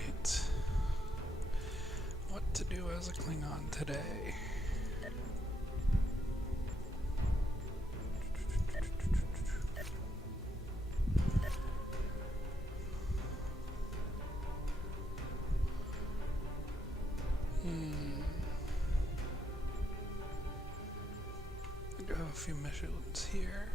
Alright. What to do as a Klingon today? I do have a few missions here.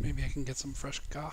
Maybe I can get some fresh gah.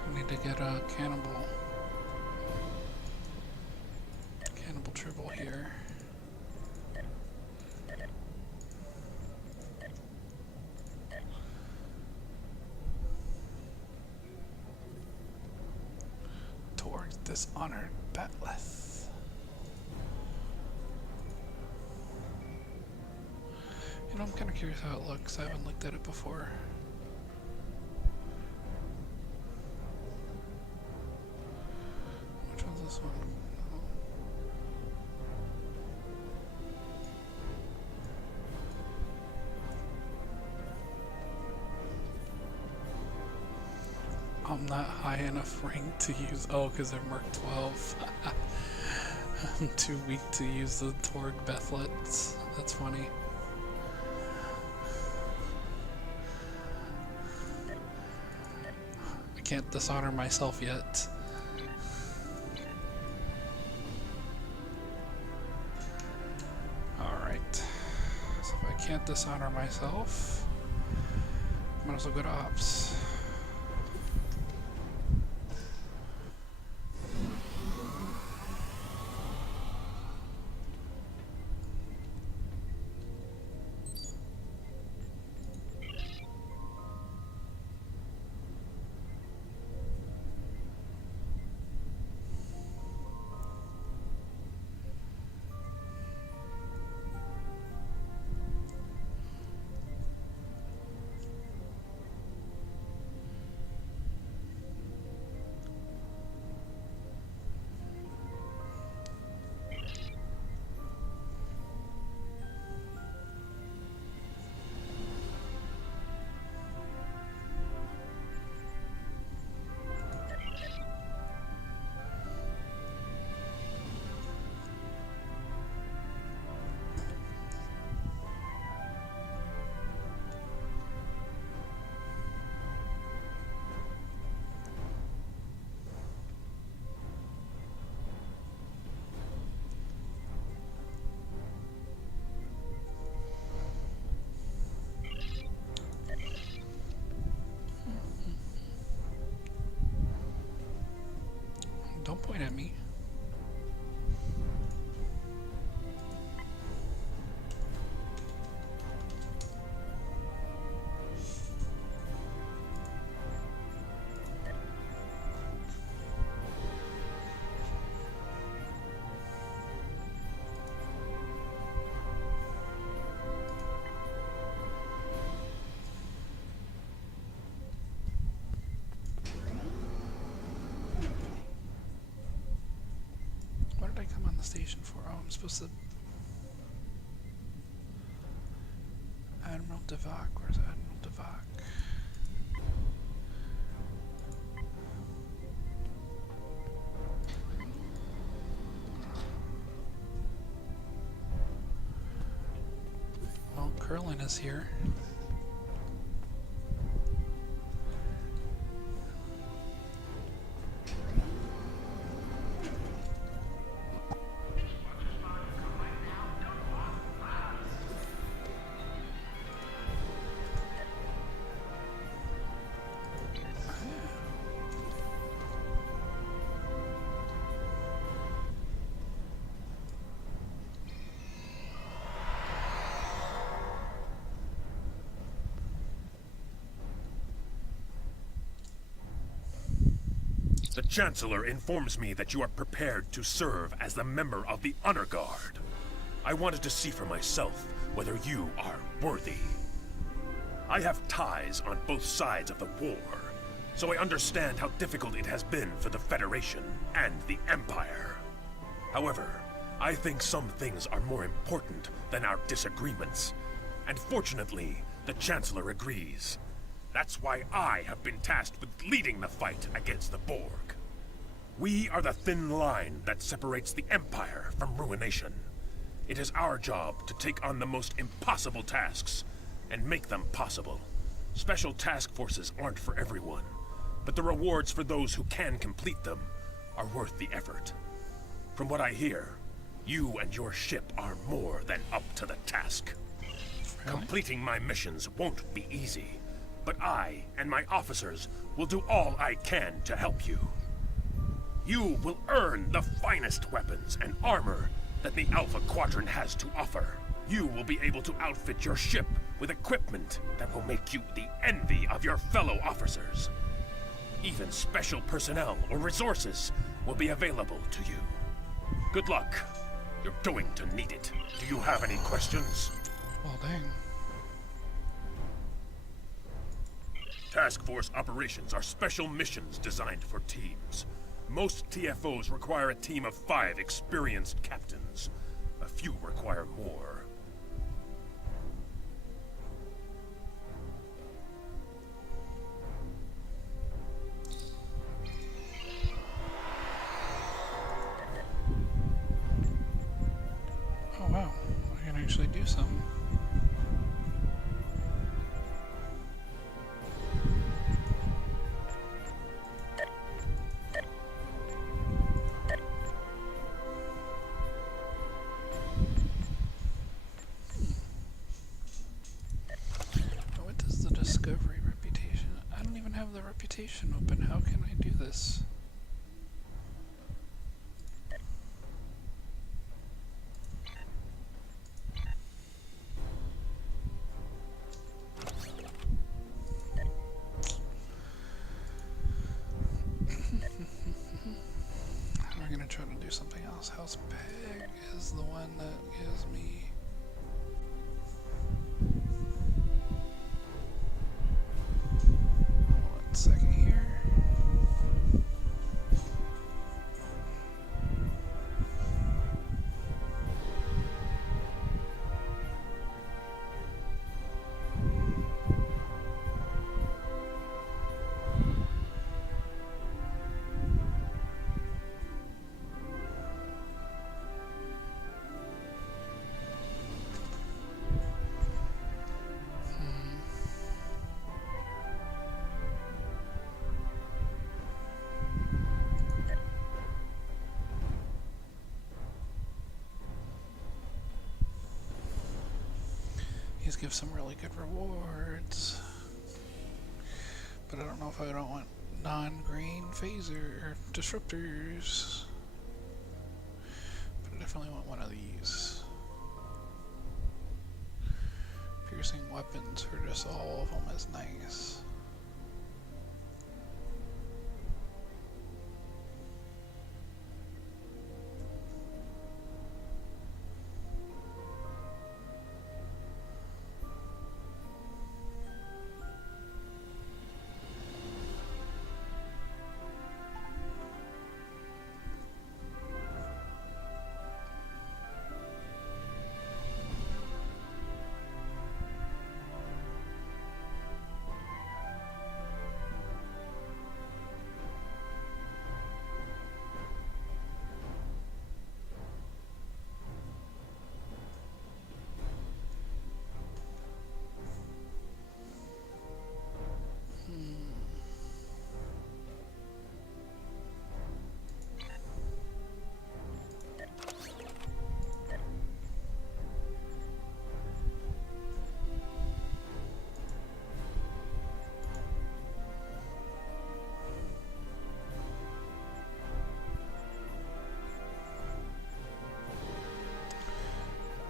I need to get a cannibal tribble here. Towards dishonored Batleth. You know, I'm kind of curious how it looks. I haven't looked at it before. Which one's this one? I'm not high enough ranked to use. Oh, because they're Merc 12. I'm too weak to use the Torg Bethlets. That's funny. I can't dishonor myself yet. Alright. So if I can't dishonor myself, Might as well go to ops. Don't point at me. What did I come on the station for? Oh, I'm supposed to... Admiral Devok. Where's Admiral Devok? Well, Curlin is here. The Chancellor informs me that you are prepared to serve as the member of the Honor Guard. I wanted to see for myself whether you are worthy. I have ties on both sides of the war, so I understand how difficult it has been for the Federation and the Empire. However, I think some things are more important than our disagreements, and fortunately, the Chancellor agrees. That's why I have been tasked with leading the fight against the Borg. We are the thin line that separates the Empire from ruination. It is our job to take on the most impossible tasks and make them possible. Special task forces aren't for everyone, but the rewards for those who can complete them are worth the effort. From what I hear, you and your ship are more than up to the task. Really? Completing my missions won't be easy, but I and my officers will do all I can to help you. You will earn the finest weapons and armor that the Alpha Quadrant has to offer. You will be able to outfit your ship with equipment that will make you the envy of your fellow officers. Even special personnel or resources will be available to you. Good luck. You're going to need it. Do you have any questions? Well, dang. Task Force operations are special missions designed for teams. Most TFOs require a team of 5 experienced captains. A few require more. Oh wow, I can actually do something. What does the Discovery reveal? invitation open. How can I do this? We're gonna try to do something else. House Peg is the one that gives me. One second here. These give some really good rewards, but I don't know if I don't want non-green phaser or disruptors, but I definitely want one of these. Piercing weapons for just all of them is nice.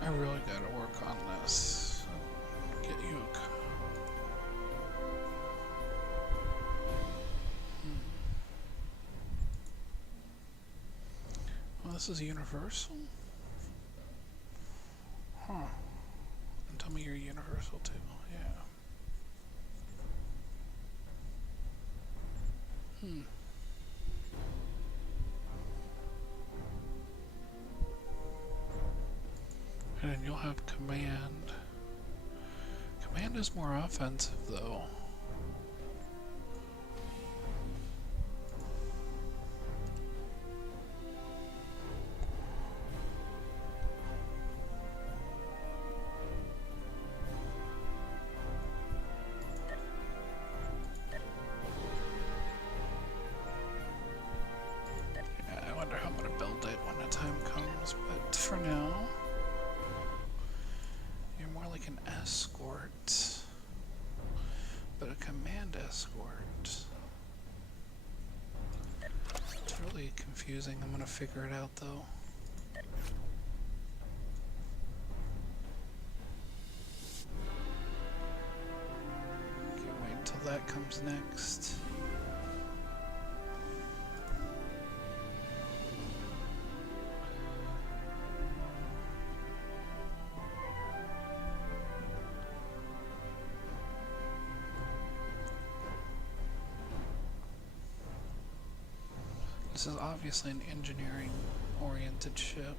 I really gotta work on this. Get you. Well, this is universal. Huh. And tell me you're universal too. Yeah. And then you'll have command. Command is more offensive though. Yeah, I wonder how I'm gonna build it when the time comes, but for now, you're more like an escort, but a command escort. It's really confusing. I'm gonna figure it out though. Okay, wait until that comes next. This is obviously an engineering-oriented ship.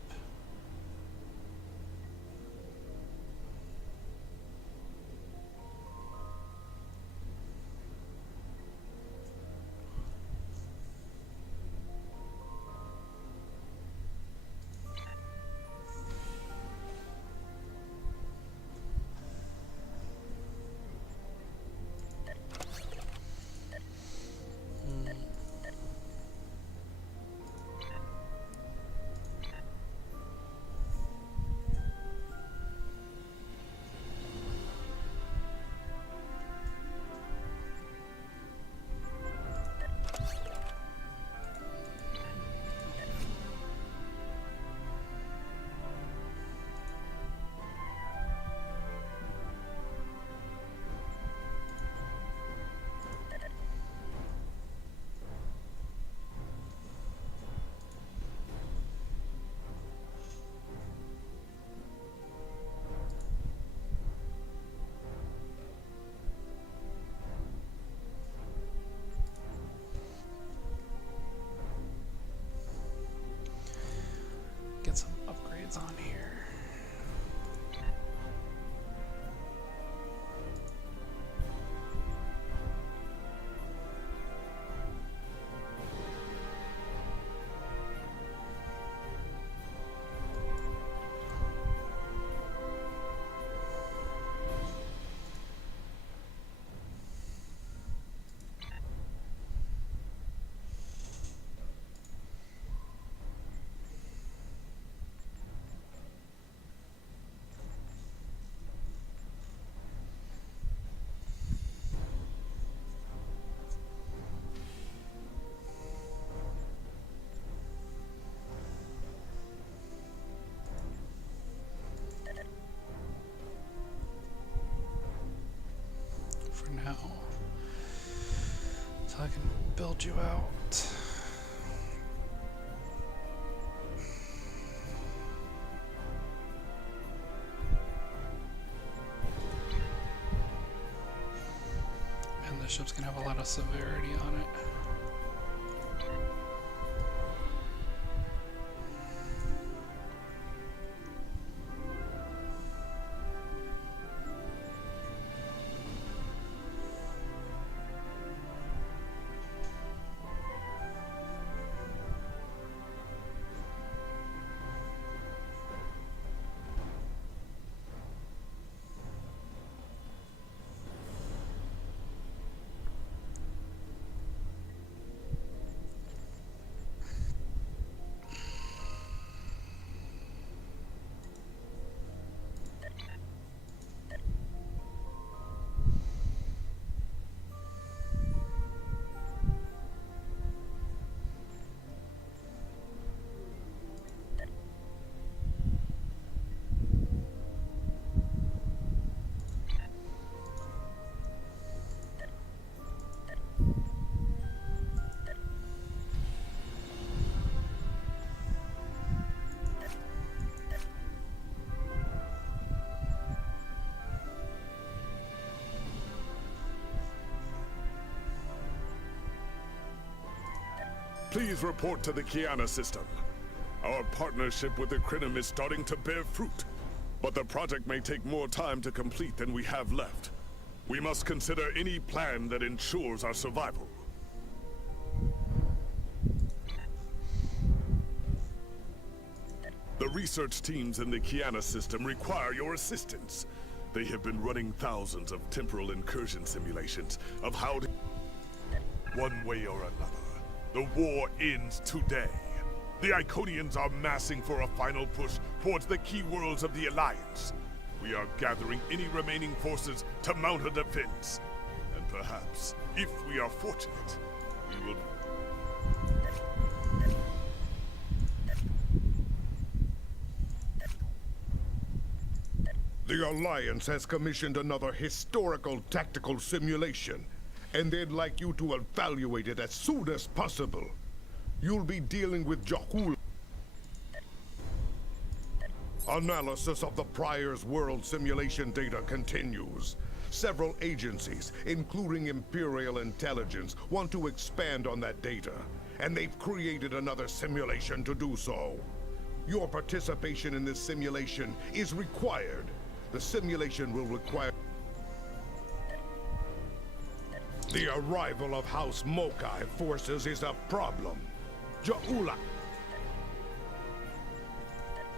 upgrades on here. For now, so I can build you out. And the ship's gonna have a lot of severity on it. Please report to the Kiana system. Our partnership with the Krynim is starting to bear fruit, but the project may take more time to complete than we have left. We must consider any plan that ensures our survival. The research teams in the Kiana system require your assistance. They have been running thousands of temporal incursion simulations of how to... One way or another, the war ends today. The Iconians are massing for a final push towards the key worlds of the Alliance. We are gathering any remaining forces to mount a defense. And perhaps, if we are fortunate, we will... The Alliance has commissioned another historical tactical simulation, and they'd like you to evaluate it as soon as possible. You'll be dealing with Jahul. Analysis of the Prior's world simulation data continues. Several agencies, including Imperial Intelligence, want to expand on that data, and they've created another simulation to do so. Your participation in this simulation is required. The simulation will require... The arrival of House Mokai forces is a problem. Ja'ula.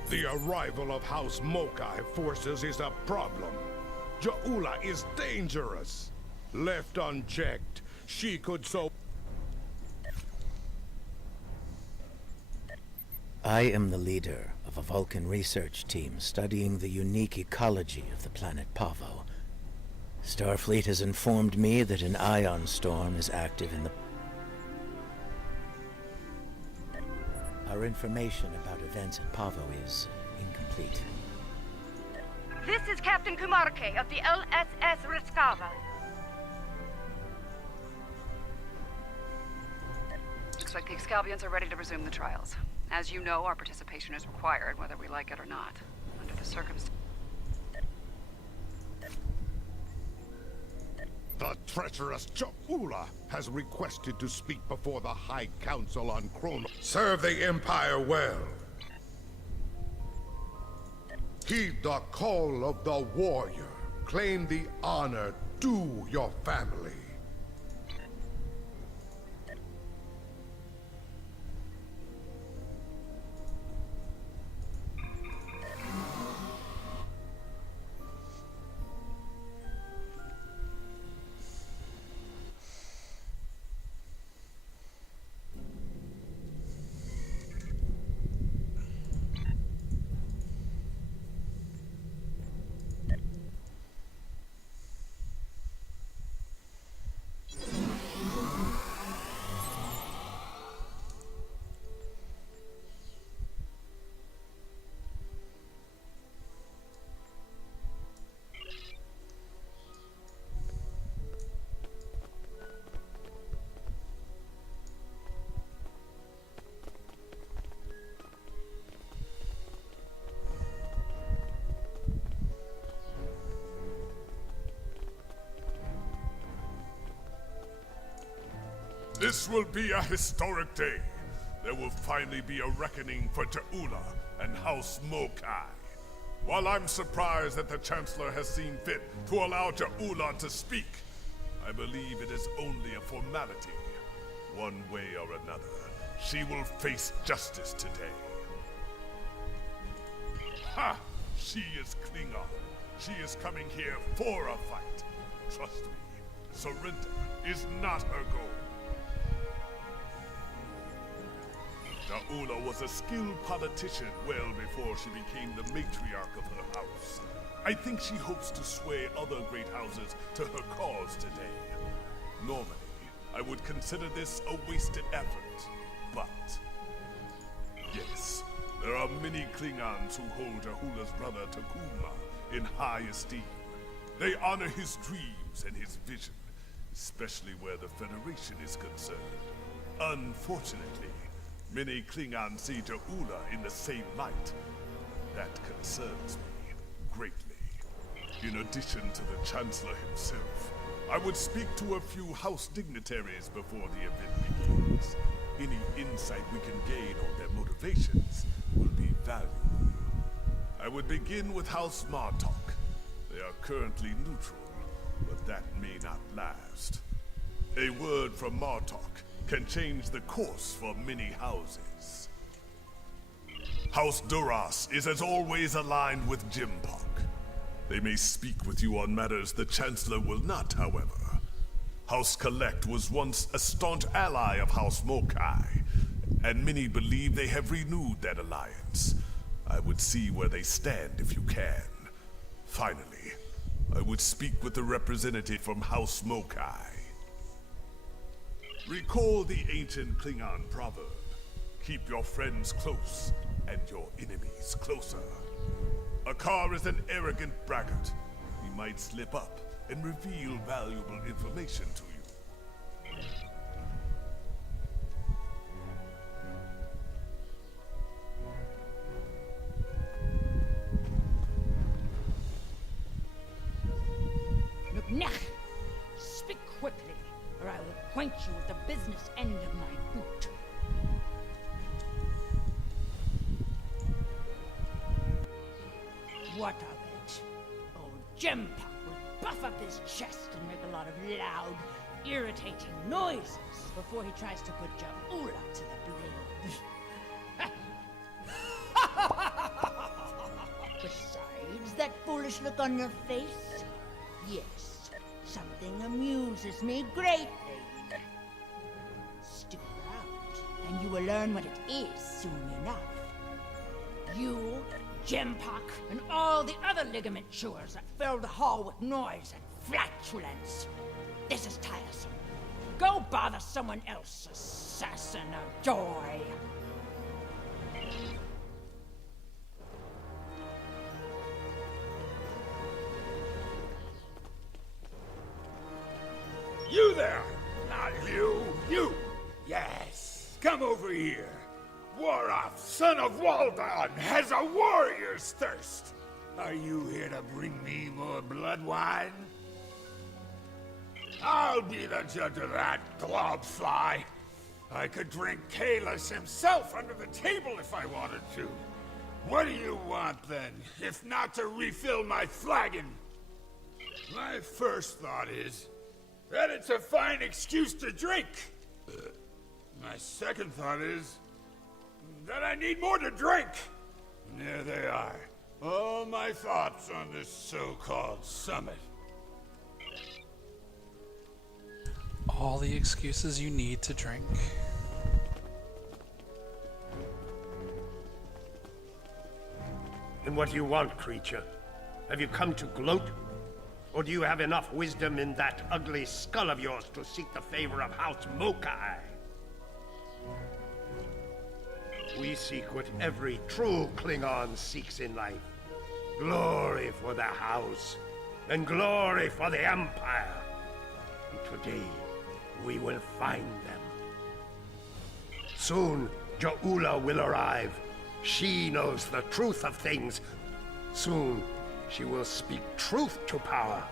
The arrival of House Mokai forces is a problem. Ja'ula is dangerous. Left unchecked, she could so... I am the leader of a Vulcan research team studying the unique ecology of the planet Pavo. Starfleet has informed me that an ion storm is active in the... Our information about events at Pavo is incomplete. This is Captain Kumarke of the LSS Riskava. Looks like the Excalbians are ready to resume the trials. As you know, our participation is required, whether we like it or not, under the circumstances. The treacherous Ja'ula has requested to speak before the High Council on Chronos. Serve the Empire well. Heed the call of the warrior. Claim the honor due your family. This will be a historic day. There will finally be a reckoning for Ta'ula and House Mokai. While I'm surprised that the Chancellor has seen fit to allow Ta'ula to speak, I believe it is only a formality. One way or another, she will face justice today. Ha! She is Klingon. She is coming here for a fight. Trust me, surrender is not her goal. Ta'ula was a skilled politician well before she became the matriarch of her house. I think she hopes to sway other great houses to her cause today. Normally, I would consider this a wasted effort, but... yes, there are many Klingons who hold Ta'ula's brother Takuma in high esteem. They honor his dreams and his vision, especially where the Federation is concerned. Unfortunately, many Klingons see Ta'ula in the same light. That concerns me greatly. In addition to the Chancellor himself, I would speak to a few House dignitaries before the event begins. Any insight we can gain on their motivations will be valuable. I would begin with House Martok. They are currently neutral, but that may not last. A word from Martok can change the course for many houses. House Duras is as always aligned with Jimpak. They may speak with you on matters the Chancellor will not, however. House Collect was once a staunch ally of House Mokai, and many believe they have renewed that alliance. I would see where they stand if you can. Finally, I would speak with the representative from House Mokai. Recall the ancient Klingon proverb, keep your friends close and your enemies closer. Akar is an arrogant braggart. He might slip up and reveal valuable information to you. Nuknech! Speak quickly, or I will acquaint you with the business end of my boot. What of it? Old Jimpak will buff up his chest and make a lot of loud, irritating noises before he tries to put Ta'ula to the blade. Besides that foolish look on your face, yes, something amuses me greatly. Stick around, and you will learn what it is soon enough. You, Jimpak, and all the other ligament chewers that fill the hall with noise and flatulence. This is tiresome. Go bother someone else, assassin of joy. You there! Not you! You! Yes! Come over here! Warath, son of Waldon, has a warrior's thirst! Are you here to bring me more blood wine? I'll be the judge of that, globfly. I could drink Kalis himself under the table if I wanted to. What do you want, then, if not to refill my flagon? My first thought is that it's a fine excuse to drink. My second thought is that I need more to drink. And there they are. All my thoughts on this so-called summit. All the excuses you need to drink. And what do you want, creature? Have you come to gloat? Or do you have enough wisdom in that ugly skull of yours to seek the favor of House Mokai? We seek what every true Klingon seeks in life. Glory for the House, and glory for the Empire. And today, we will find them. Soon, Ja'ula will arrive. She knows the truth of things. Soon, she will speak truth to power,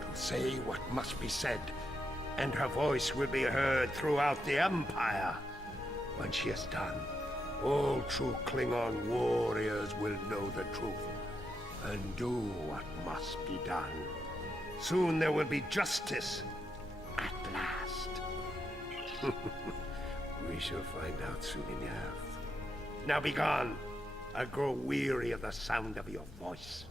to say what must be said, and her voice will be heard throughout the Empire. When she is done, all true Klingon warriors will know the truth, and do what must be done. Soon there will be justice, at last. We shall find out soon enough. Now be gone. I grow weary of the sound of your voice.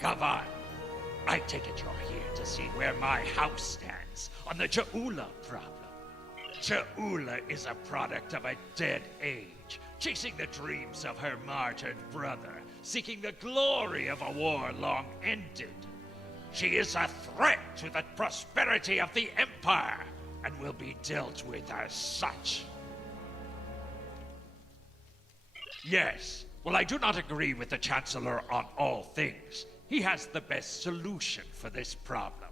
Gavan, I take it you're here to see where my house stands on the Ja'ula problem. Ja'ula is a product of a dead age, chasing the dreams of her martyred brother, seeking the glory of a war long ended. She is a threat to the prosperity of the Empire, and will be dealt with as such. Yes, well, I do not agree with the Chancellor on all things. He has the best solution for this problem,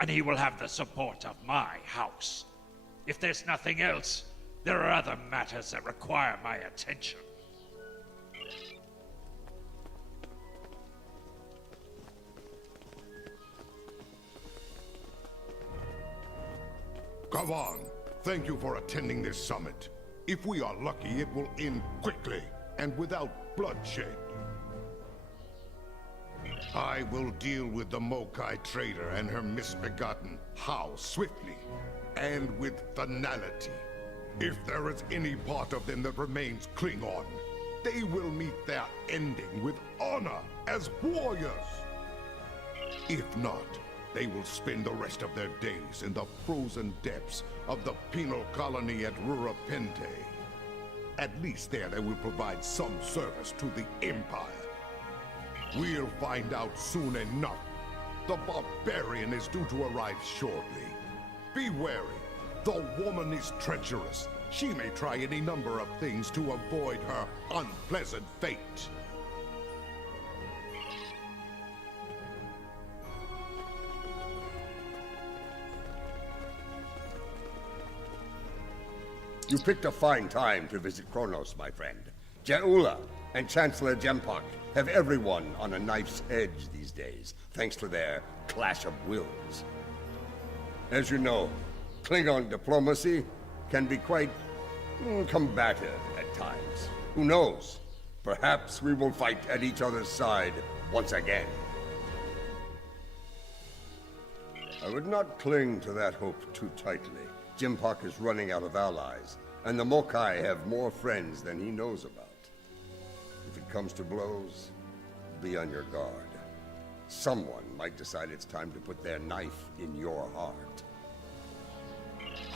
and he will have the support of my house. If there's nothing else, there are other matters that require my attention. Gavan, thank you for attending this summit. If we are lucky, it will end quickly and without bloodshed. I will deal with the Mokai trader and her misbegotten house swiftly and with finality. If there is any part of them that remains Klingon, they will meet their ending with honor as warriors. If not, they will spend the rest of their days in the frozen depths of the penal colony at Rurapente. At least there they will provide some service to the Empire. We'll find out soon enough. The barbarian is due to arrive shortly. Be wary. The woman is treacherous. She may try any number of things to avoid her unpleasant fate. You picked a fine time to visit Kronos, my friend. Ja'ula and Chancellor Jempak have everyone on a knife's edge these days, thanks to their clash of wills. As you know, Klingon diplomacy can be quite combative at times. Who knows? Perhaps we will fight at each other's side once again. I would not cling to that hope too tightly. Jempak is running out of allies, and the Mokai have more friends than he knows about. If it comes to blows, be on your guard. Someone might decide it's time to put their knife in your heart.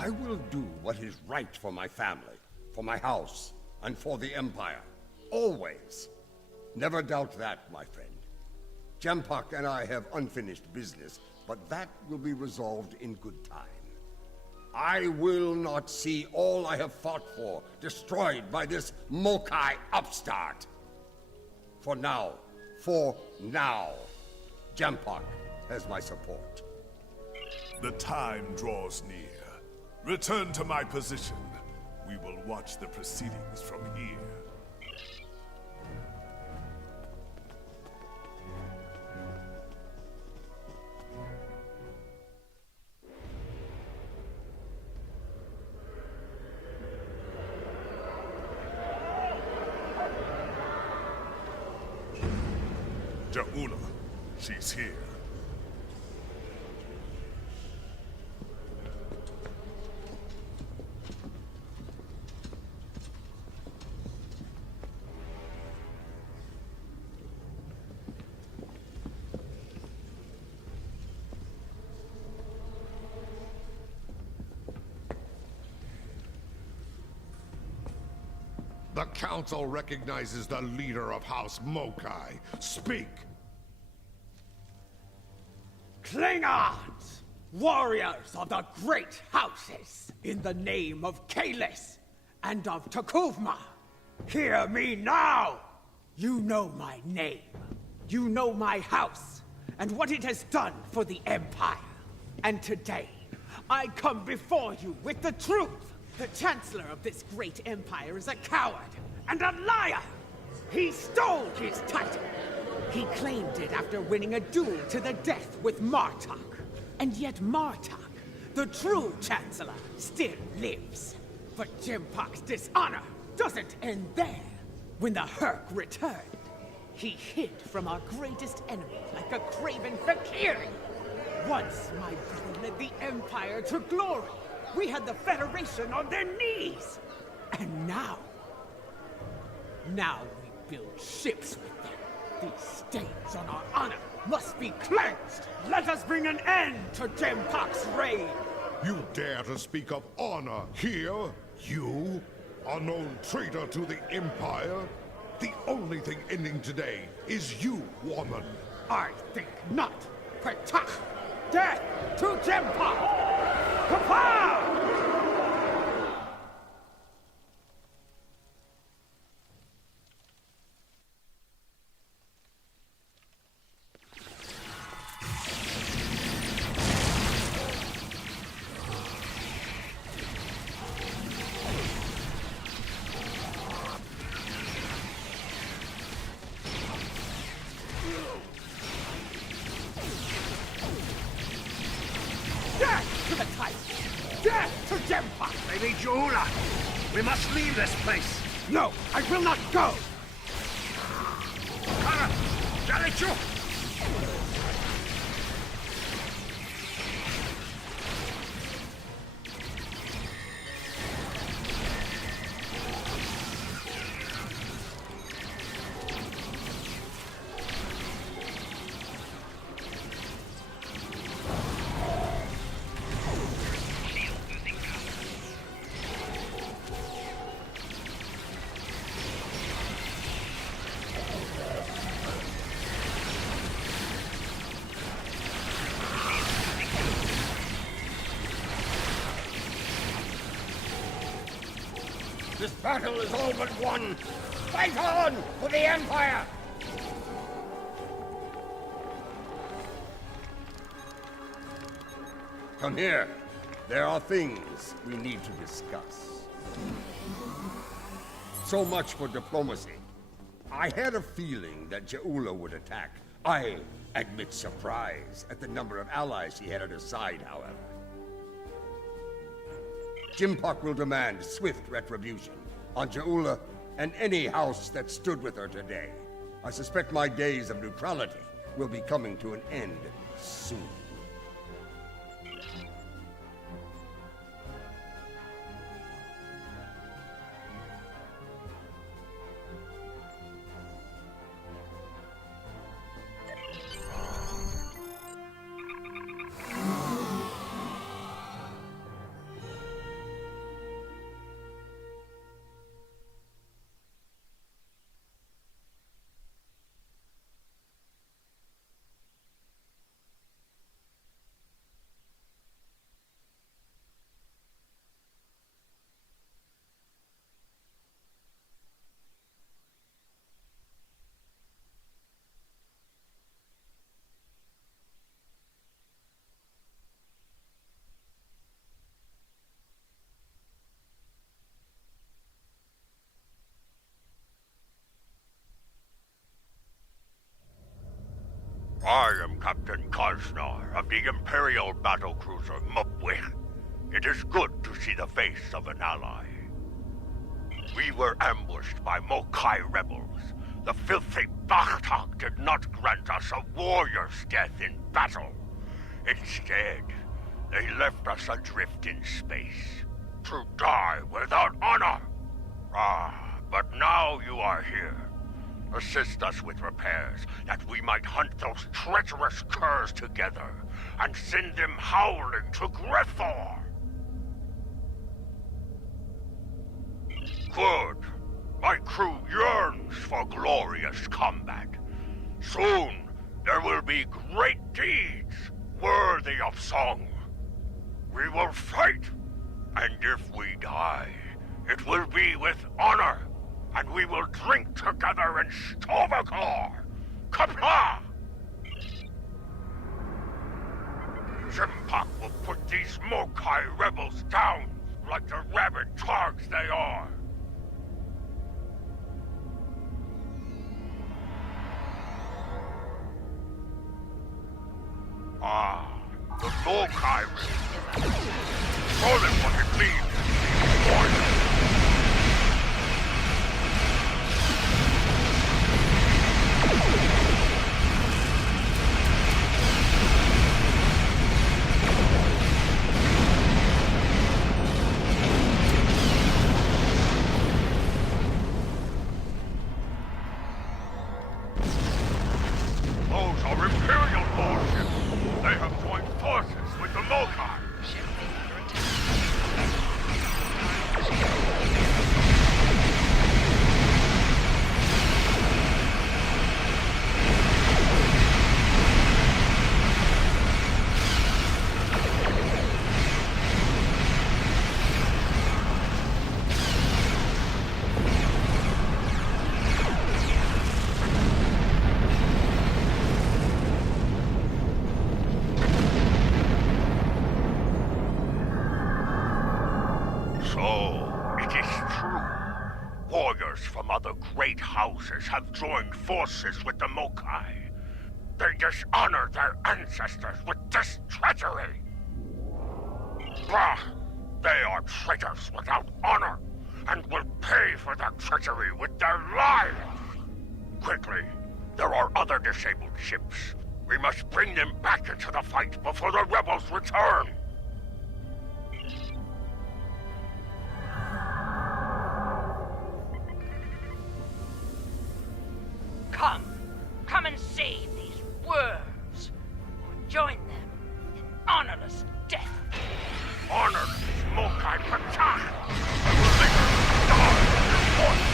I will do what is right for my family, for my house, and for the Empire. Always. Never doubt that, my friend. Jempak and I have unfinished business, but that will be resolved in good time. I will not see all I have fought for destroyed by this Mokai upstart. For now, Jempak has my support. The time draws near. Return to my position. We will watch the proceedings from here. Ja'ula, she's here. The Council recognizes the leader of House Mokai. Speak! Klingons! Warriors of the great houses! In the name of Kalis and of Takuvma! Hear me now! You know my name. You know my house, and what it has done for the Empire. And today, I come before you with the truth! The Chancellor of this great empire is a coward and a liar! He stole his title! He claimed it after winning a duel to the death with Martok. And yet Martok, the true Chancellor, still lives. But Jimpok's dishonor doesn't end there. When the Herc returned, he hid from our greatest enemy like a craven Fakiri. Once my brother led the Empire to glory, we had the Federation on their knees! And now we build ships with them. These stains on our honor must be cleansed! Let us bring an end to Jimpok's reign! You dare to speak of honor here? You? A known traitor to the Empire? The only thing ending today is you, woman! I think not! Petach! Death to Jimpok! Kapow! Death to the Titan! Death to Jimpok! Lady Ja'ula, we must leave this place. No, I will not go! Kara, Jalichu! This battle is all but won! Fight on for the Empire! Come here. There are things we need to discuss. So much for diplomacy. I had a feeling that Ja'ula would attack. I admit surprise at the number of allies she had at her side, however. Jimpok will demand swift retribution on Ja'ula and any house that stood with her today. I suspect my days of neutrality will be coming to an end soon. I am Captain Kaznar of the Imperial battlecruiser Mupwich. It is good to see the face of an ally. We were ambushed by Mokai rebels. The filthy Bachtak did not grant us a warrior's death in battle. Instead, they left us adrift in space, to die without honor. But now you are here. Assist us with repairs, that we might hunt those treacherous curs together, and send them howling to Grethor. Good. My crew yearns for glorious combat. Soon, there will be great deeds worthy of song. We will fight, and if we die, it will be with honor, and we will drink together in Sto-vo-kor. Qapla'! Jimpak will put these Mokai rebels down like the rabid targs they are. The Mokai rebels. Show them what it means to be warriors. Those are Imperial warships. They have joined forces with the Mokai. So, it is true. Warriors from other great houses have joined forces with the Mokai. They dishonor their ancestors with this treachery. Bah! They are traitors without honor, and will pay for their treachery with their lives! Quickly, there are other disabled ships. We must bring them back into the fight before the rebels return! Come and save these worms, or join them in honorless death. Honorless Mokai Patach! I will make them die in your voice!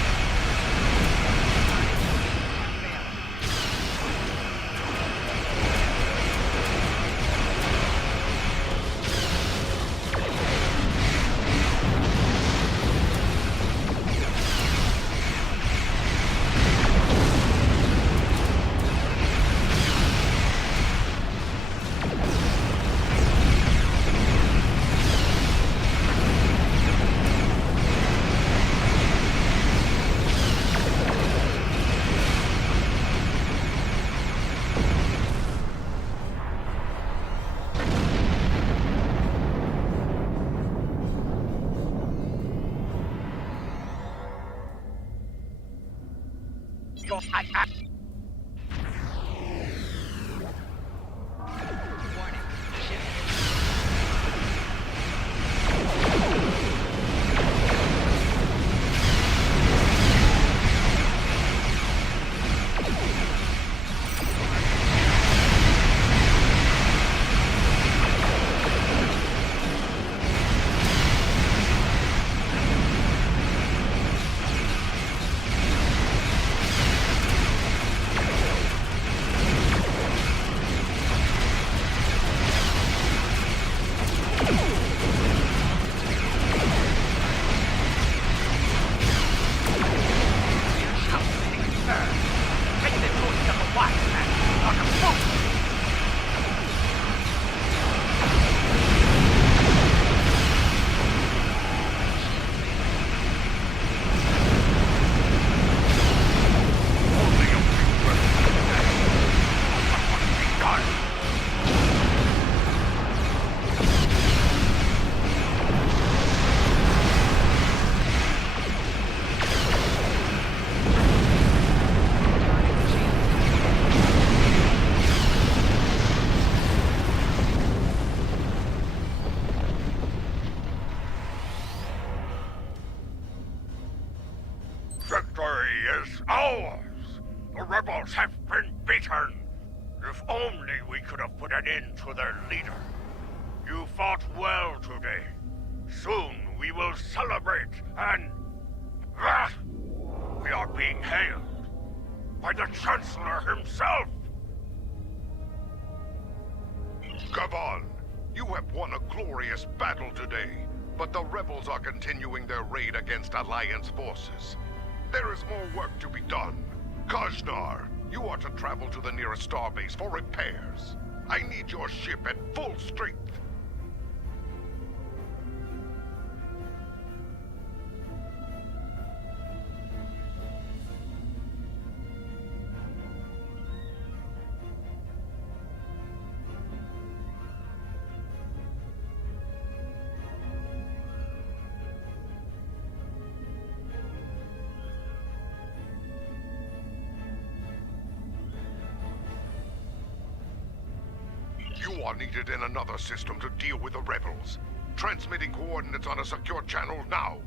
If only we could have put an end to their leader. You fought well today. Soon we will celebrate and... we are being hailed by the Chancellor himself! Gavan, you have won a glorious battle today, but the rebels are continuing their raid against Alliance forces. There is more work to be done. Kajnar, you are to travel to the nearest starbase for repairs. I need your ship at full strength. You are needed in another system to deal with the rebels. Transmitting coordinates on a secure channel now.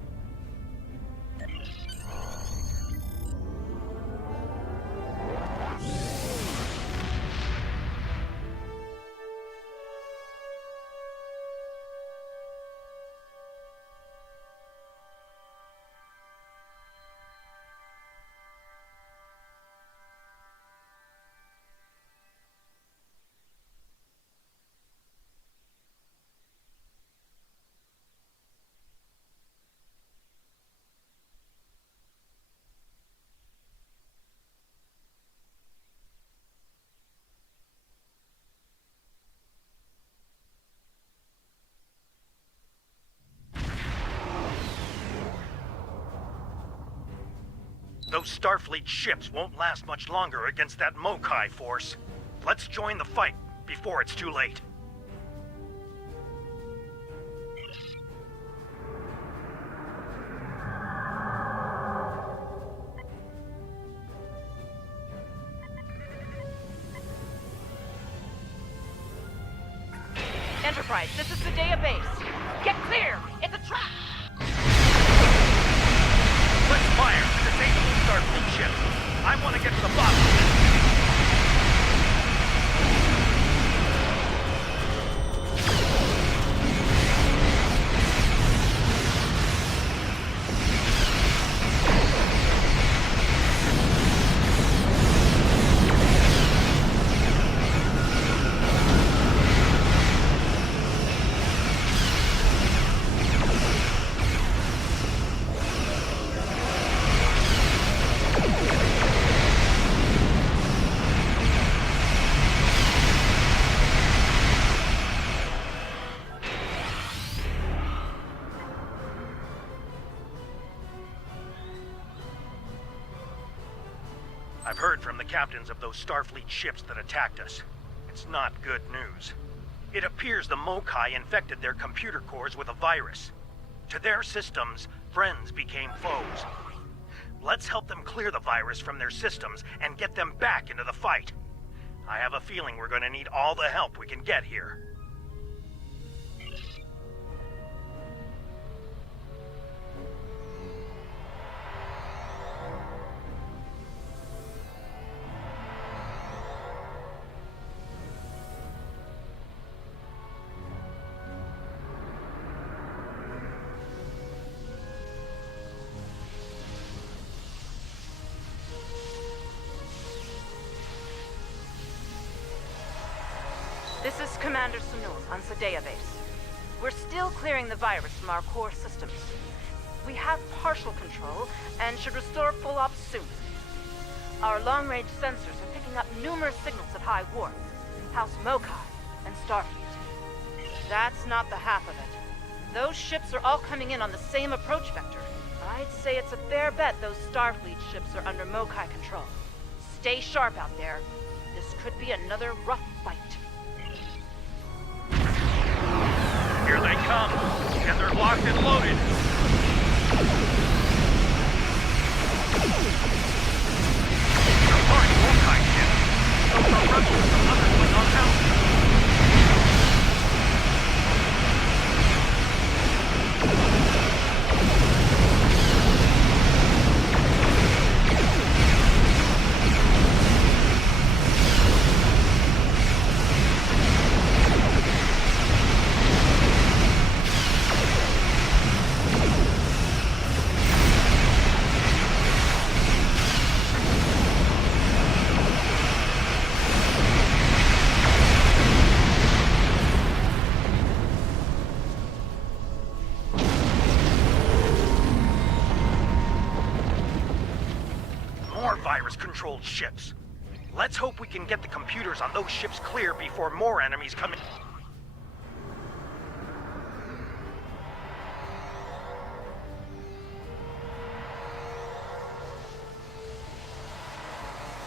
Those Starfleet ships won't last much longer against that Mokai force. Let's join the fight before it's too late. Enterprise, this is Sadea Base. Get clear! It's a trap! Let's fire to disable the Starfleet ships. I want to get to the bottom of this. I've heard from the captains of those Starfleet ships that attacked us. It's not good news. It appears the Mokai infected their computer cores with a virus. To their systems, friends became foes. Let's help them clear the virus from their systems and get them back into the fight. I have a feeling we're going to need all the help we can get here. This is Commander Sunul on Sadea Base. We're still clearing the virus from our core systems. We have partial control and should restore full ops soon. Our long-range sensors are picking up numerous signals at high warp, House Mokai, and Starfleet. That's not the half of it. Those ships are all coming in on the same approach vector. I'd say it's a fair bet those Starfleet ships are under Mokai control. Stay sharp out there. This could be another rough fight. Here they come, and they're locked and loaded. The party Mokai ship. Those are rebels from other Klingon houses. virus-controlled ships. Let's hope we can get the computers on those ships clear before more enemies come in.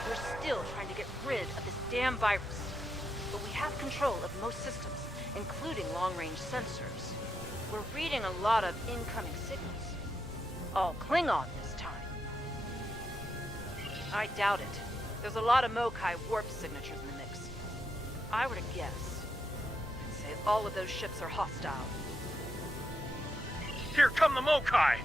We're still trying to get rid of this damn virus. But we have control of most systems, including long-range sensors. We're reading a lot of incoming signals. All Klingon this time. I doubt it. There's a lot of Mokai warp signatures in the mix. If I were to guess, I'd say all of those ships are hostile. Here come the Mokai!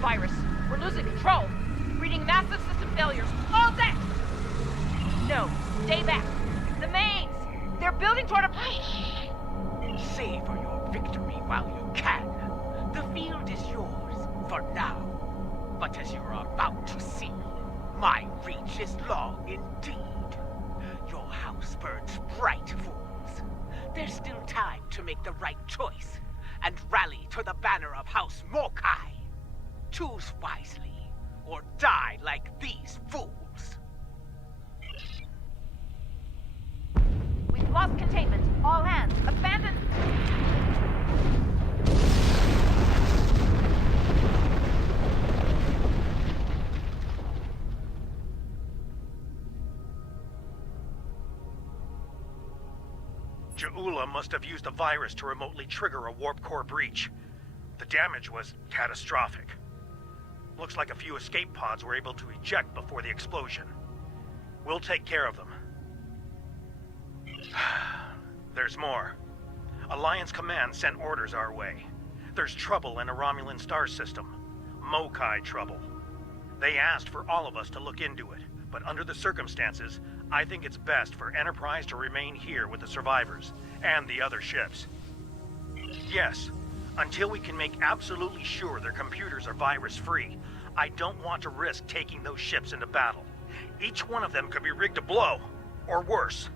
Virus, we're losing control. Reading massive system failures all day. No, stay back. The mains, they're building toward a breach. Savor your victory while you can. The field is yours for now. But as you're about to see, my reach is long indeed. Your house burns bright, fools. There's still time to make the right choice and rally to the banner of House Mokai. Choose wisely, or die like these fools. We've lost containment. All hands, abandon... Ja'ula must have used a virus to remotely trigger a warp core breach. The damage was catastrophic. Looks like a few escape pods were able to eject before the explosion. We'll take care of them. There's more. Alliance Command sent orders our way. There's trouble in a Romulan star system. Mokai trouble. They asked for all of us to look into it, but under the circumstances, I think it's best for Enterprise to remain here with the survivors and the other ships. Yes, until we can make absolutely sure their computers are virus-free, I don't want to risk taking those ships into battle. Each one of them could be rigged to blow, or worse.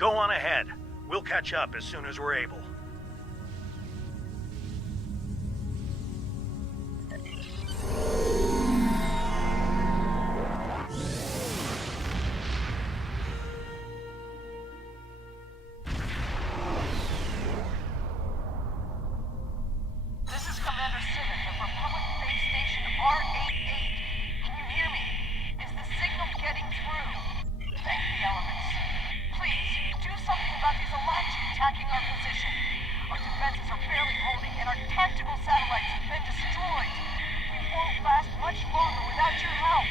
Go on ahead. We'll catch up as soon as we're able. This is Commander Civic of Republic Base Station R88. Can you hear me? Is the signal getting through? Thank the elements. Please, do something about these Alachi attacking our position. Our defenses are barely holding, and our tactical satellites have been destroyed. We won't last much longer without your help.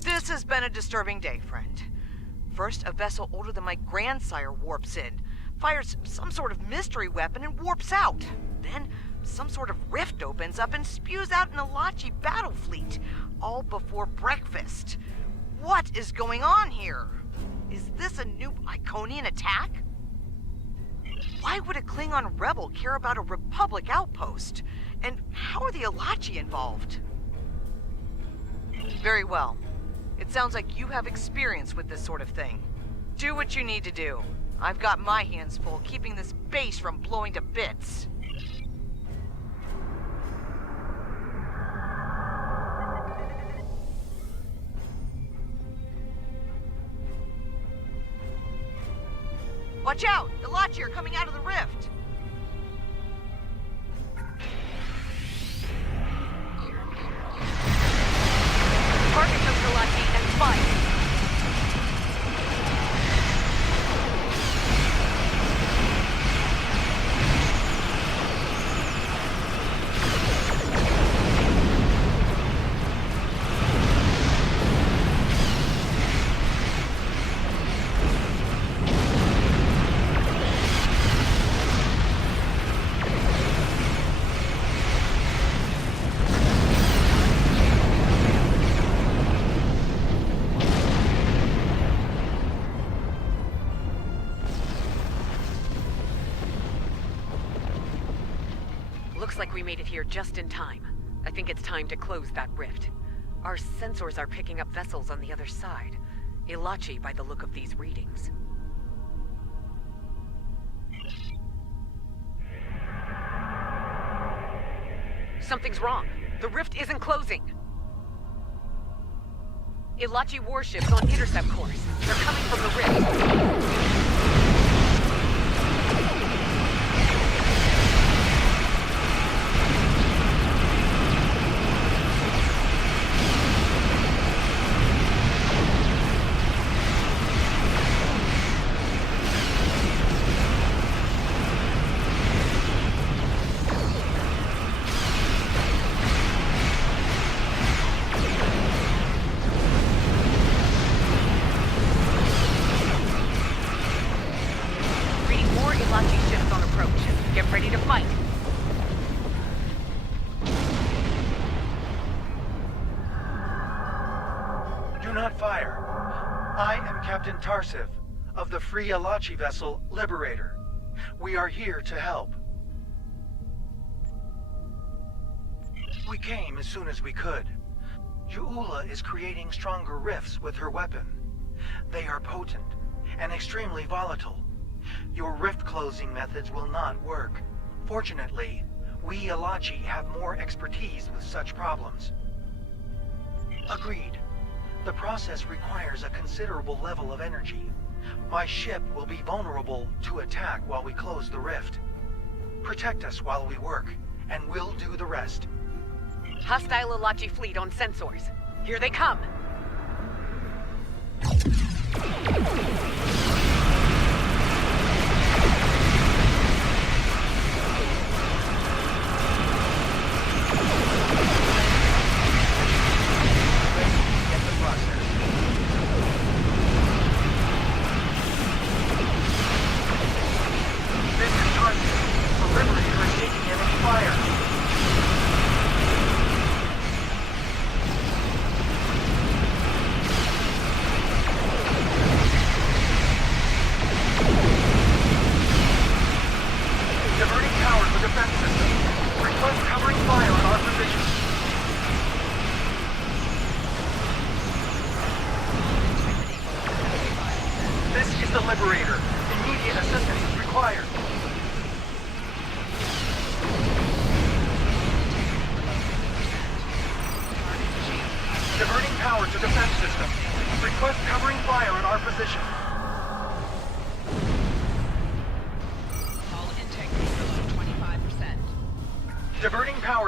This has been a disturbing day, friend. First, a vessel older than my grandsire warps in, fires some sort of mystery weapon and warps out. Then, some sort of rift opens up and spews out an Alachi battle fleet, all before breakfast. What is going on here? Is this a new Iconian attack? Why would a Klingon rebel care about a Republic outpost? And how are the Alachi involved? Very well. It sounds like you have experience with this sort of thing. Do what you need to do. I've got my hands full keeping this base from blowing to bits. Watch out! The Alachi are coming out of the rift! Target those Alachi and fight! Looks like we made it here just in time. I think it's time to close that rift. Our sensors are picking up vessels on the other side. Ilachi by the look of these readings. Something's wrong. The rift isn't closing. Ilachi warships on intercept course. They're coming from the rift. Tarsiv, of the Free Alachi vessel Liberator. We are here to help. We came as soon as we could. Ju'ula is creating stronger rifts with her weapon. They are potent and extremely volatile. Your rift closing methods will not work. Fortunately, we Alachi have more expertise with such problems. Agreed. The process requires a considerable level of energy. My ship will be vulnerable to attack while we close the rift. protect us while we work, and we'll do the rest. Hostile Elachi fleet on sensors. Here they come!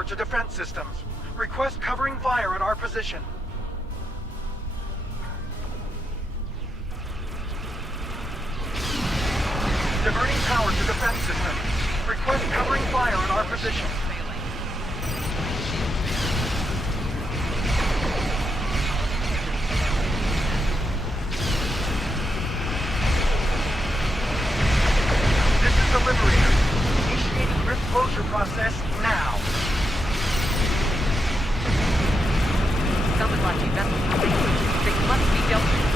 To defense systems. Request covering fire at our position. Diverting power to defense systems. Request covering fire at our position. This is the Liberator. Initiating rift closure process now. Some Elachi vessels are dangerous. They must be dealt with.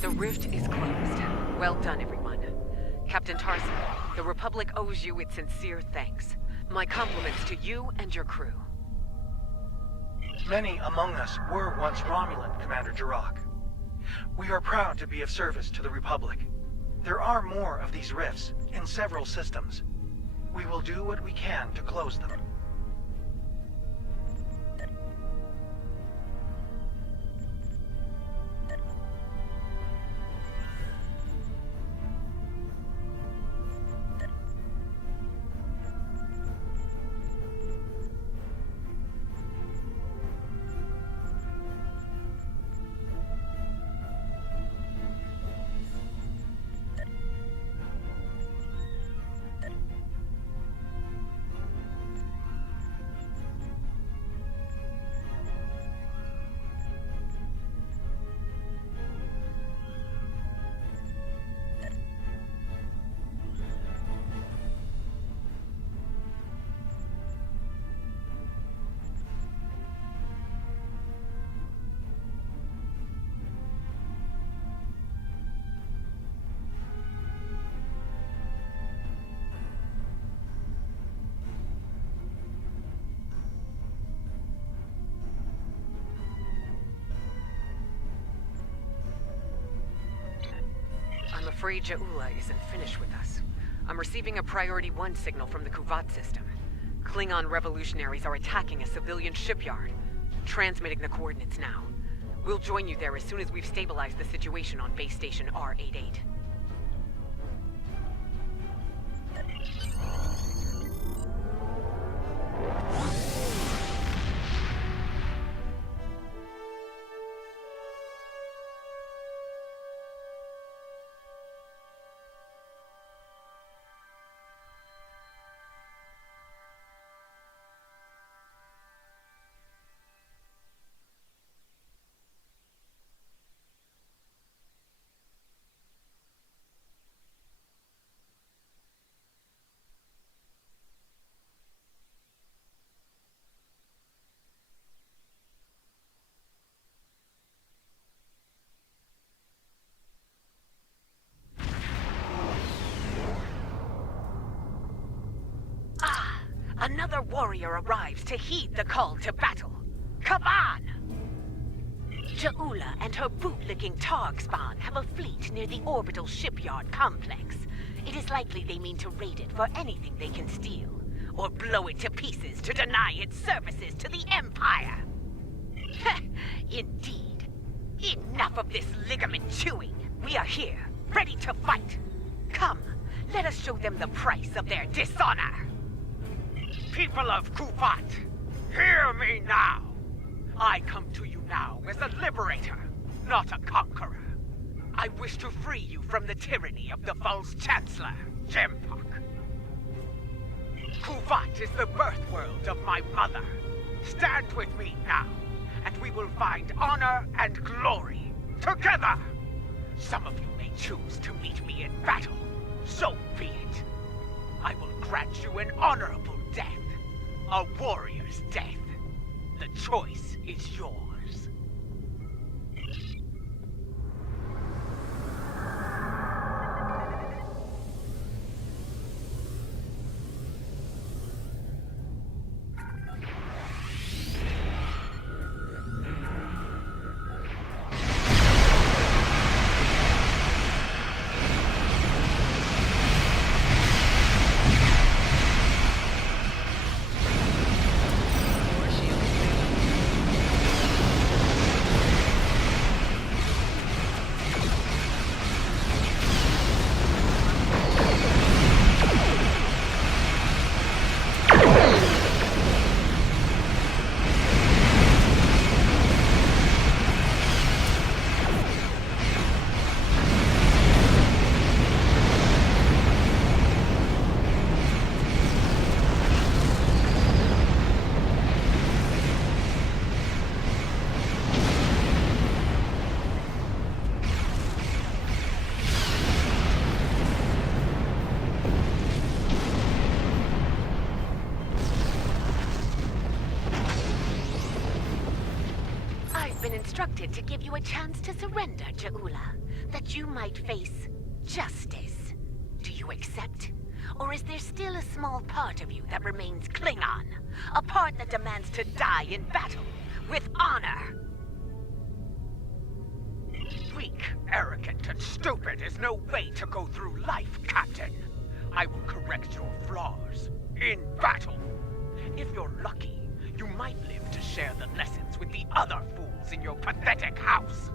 The rift is closed. Well done, everyone. Captain Tarson, the Republic owes you its sincere thanks. My compliments to you and your crew. Many among us were once Romulan, Commander Jirok. We are proud to be of service to the Republic. There are more of these rifts in several systems. We will do what we can to close them. I'm afraid Ja'ula isn't finished with us. I'm receiving a Priority 1 signal from the Kuvat system. Klingon revolutionaries are attacking a civilian shipyard. Transmitting the coordinates now. We'll join you there as soon as we've stabilized the situation on base station R88. Another warrior arrives to heed the call to battle. Come on! Ja'ula and her bootlicking Targ spawn have a fleet near the orbital shipyard complex. It is likely they mean to raid it for anything they can steal, or blow it to pieces to deny its services to the Empire. Indeed. Enough of this ligament chewing. We are here, ready to fight. Come, let us show them the price of their dishonor. People of Kufat, hear me now. I come to you now as a liberator, not a conqueror. I wish to free you from the tyranny of the false Chancellor, Jempak. Kufat is the birth world of my mother. Stand with me now, and we will find honor and glory together. Some of you may choose to meet me in battle. So be it. I will grant you an honorable death. A warrior's death. The choice is yours. Instructed to give you a chance to surrender, Ja'ula, that you might face justice. Do you accept? Or is there still a small part of you that remains Klingon? A part that demands to die in battle, with honor? Weak, arrogant, and stupid is no way to go through life, Captain. I will correct your flaws in battle. If you're lucky, you might live to share the lessons with the other fools in your pathetic house.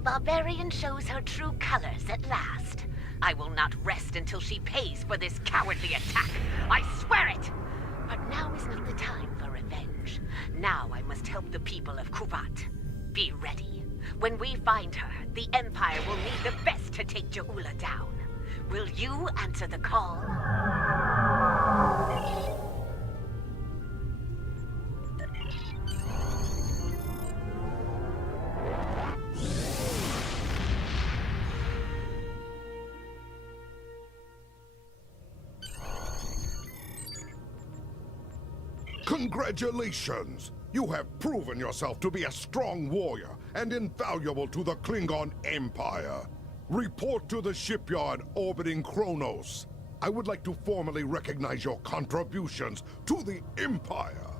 The barbarian shows her true colors at last. I will not rest until she pays for this cowardly attack. I swear it! But now is not the time for revenge. Now I must help the people of Kuvat. Be ready. When we find her, the Empire will need the best to take Ja'ula down. Will you answer the call? Congratulations! You have proven yourself to be a strong warrior and invaluable to the Klingon Empire. Report to the shipyard orbiting Kronos. I would like to formally recognize your contributions to the Empire.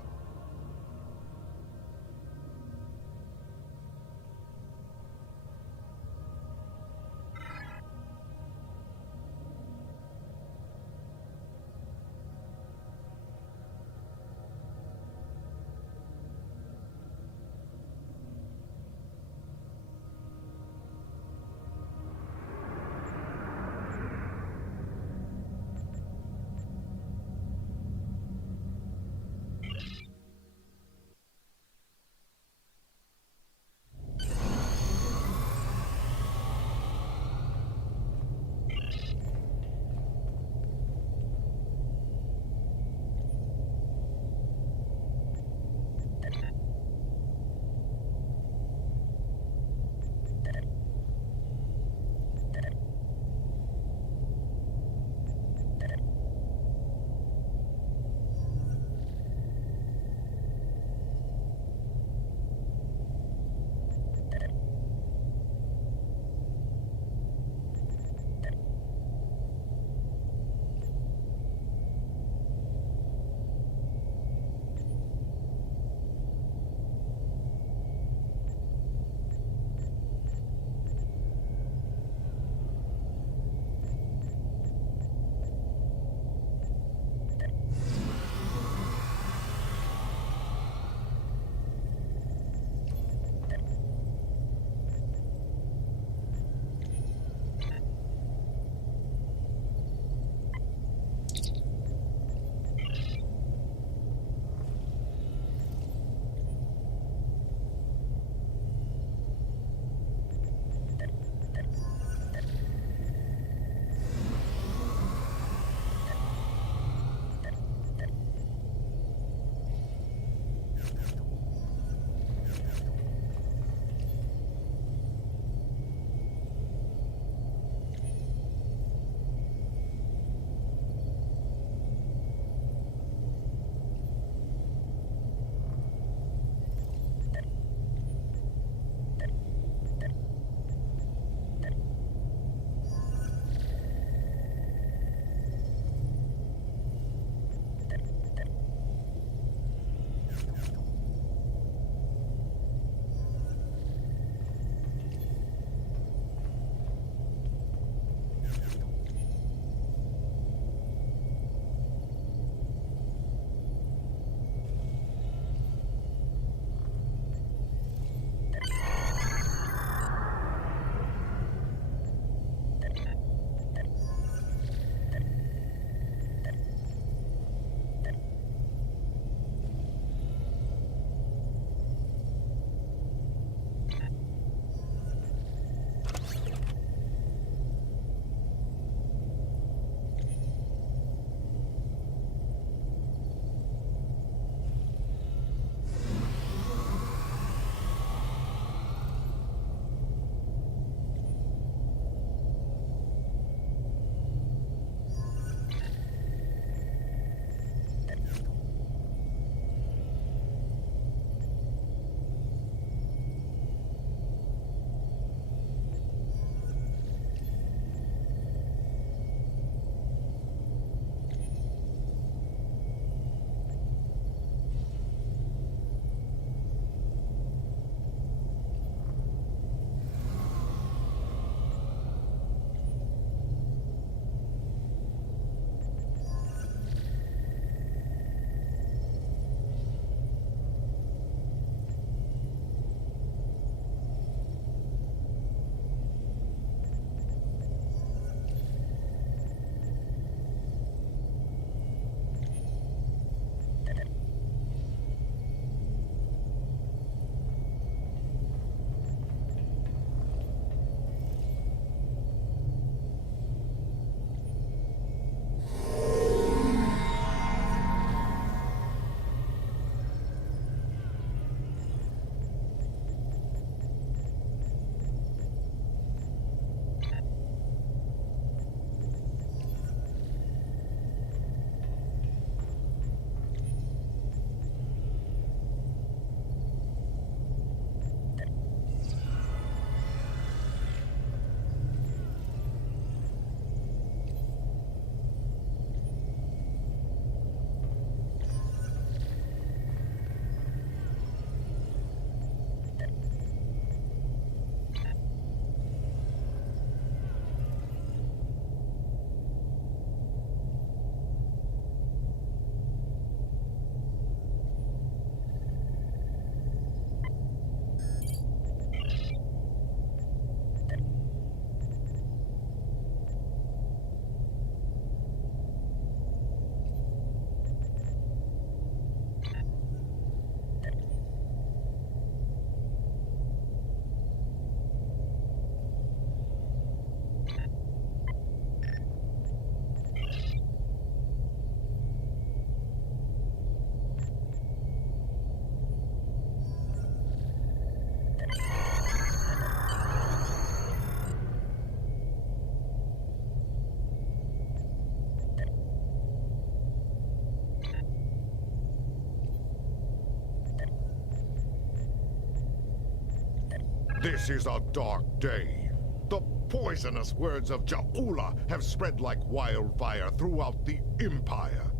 This is a dark day. The poisonous words of Ja'ula have spread like wildfire throughout the Empire.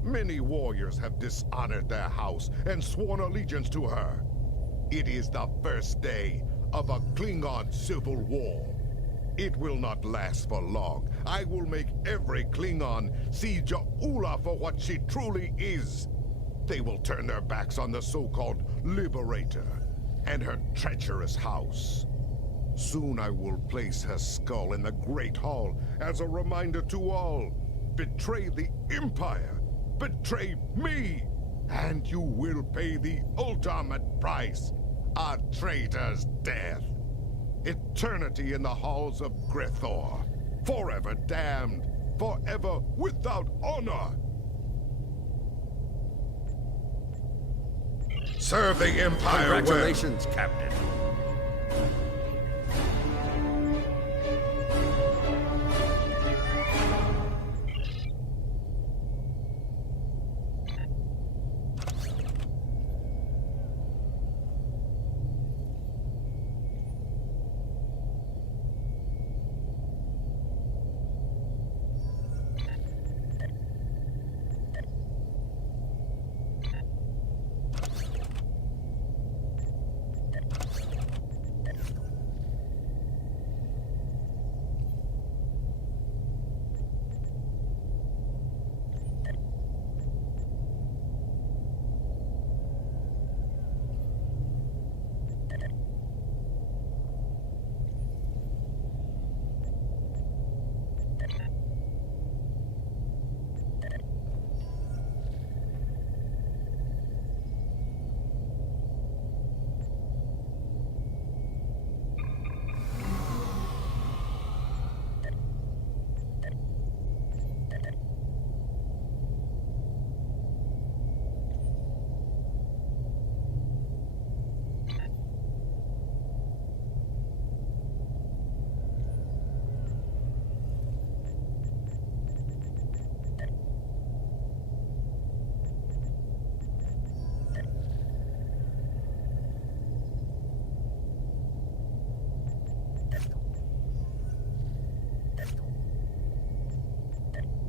Many warriors have dishonored their house and sworn allegiance to her. It is the first day of a Klingon civil war. It will not last for long. I will make every Klingon see Ja'ula for what she truly is. They will turn their backs on the so-called Liberator and her treacherous house. Soon I will place her skull in the Great Hall as a reminder to all. Betray the Empire, betray me, and you will pay the ultimate price, a traitor's death. Eternity in the halls of Grethor, forever damned, forever without honor. Serve the Empire well. Congratulations, Captain.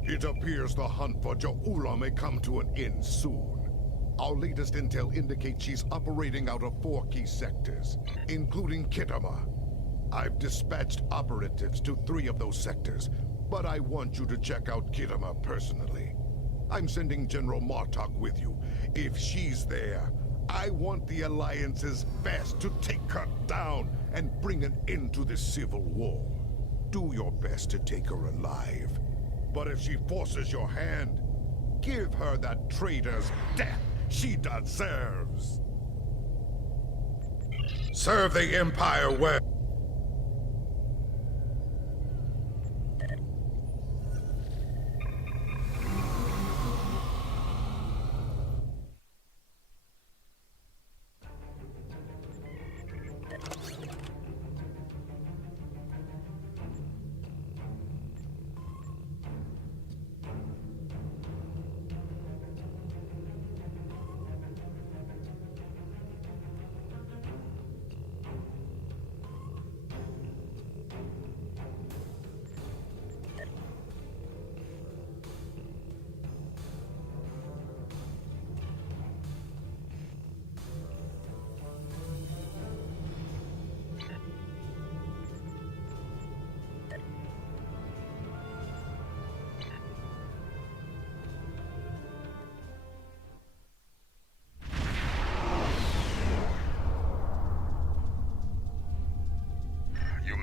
It appears the hunt for Ja'ula may come to an end soon. Our latest intel indicates she's operating out of 4 key sectors, including Kitama. I've dispatched operatives to 3 of those sectors, but I want you to check out Kitama personally. I'm sending General Martok with you. If she's there, I want the Alliance's best to take her down and bring an end to this civil war. Do your best to take her alive. But if she forces your hand, give her that traitor's death she deserves. Serve the Empire well.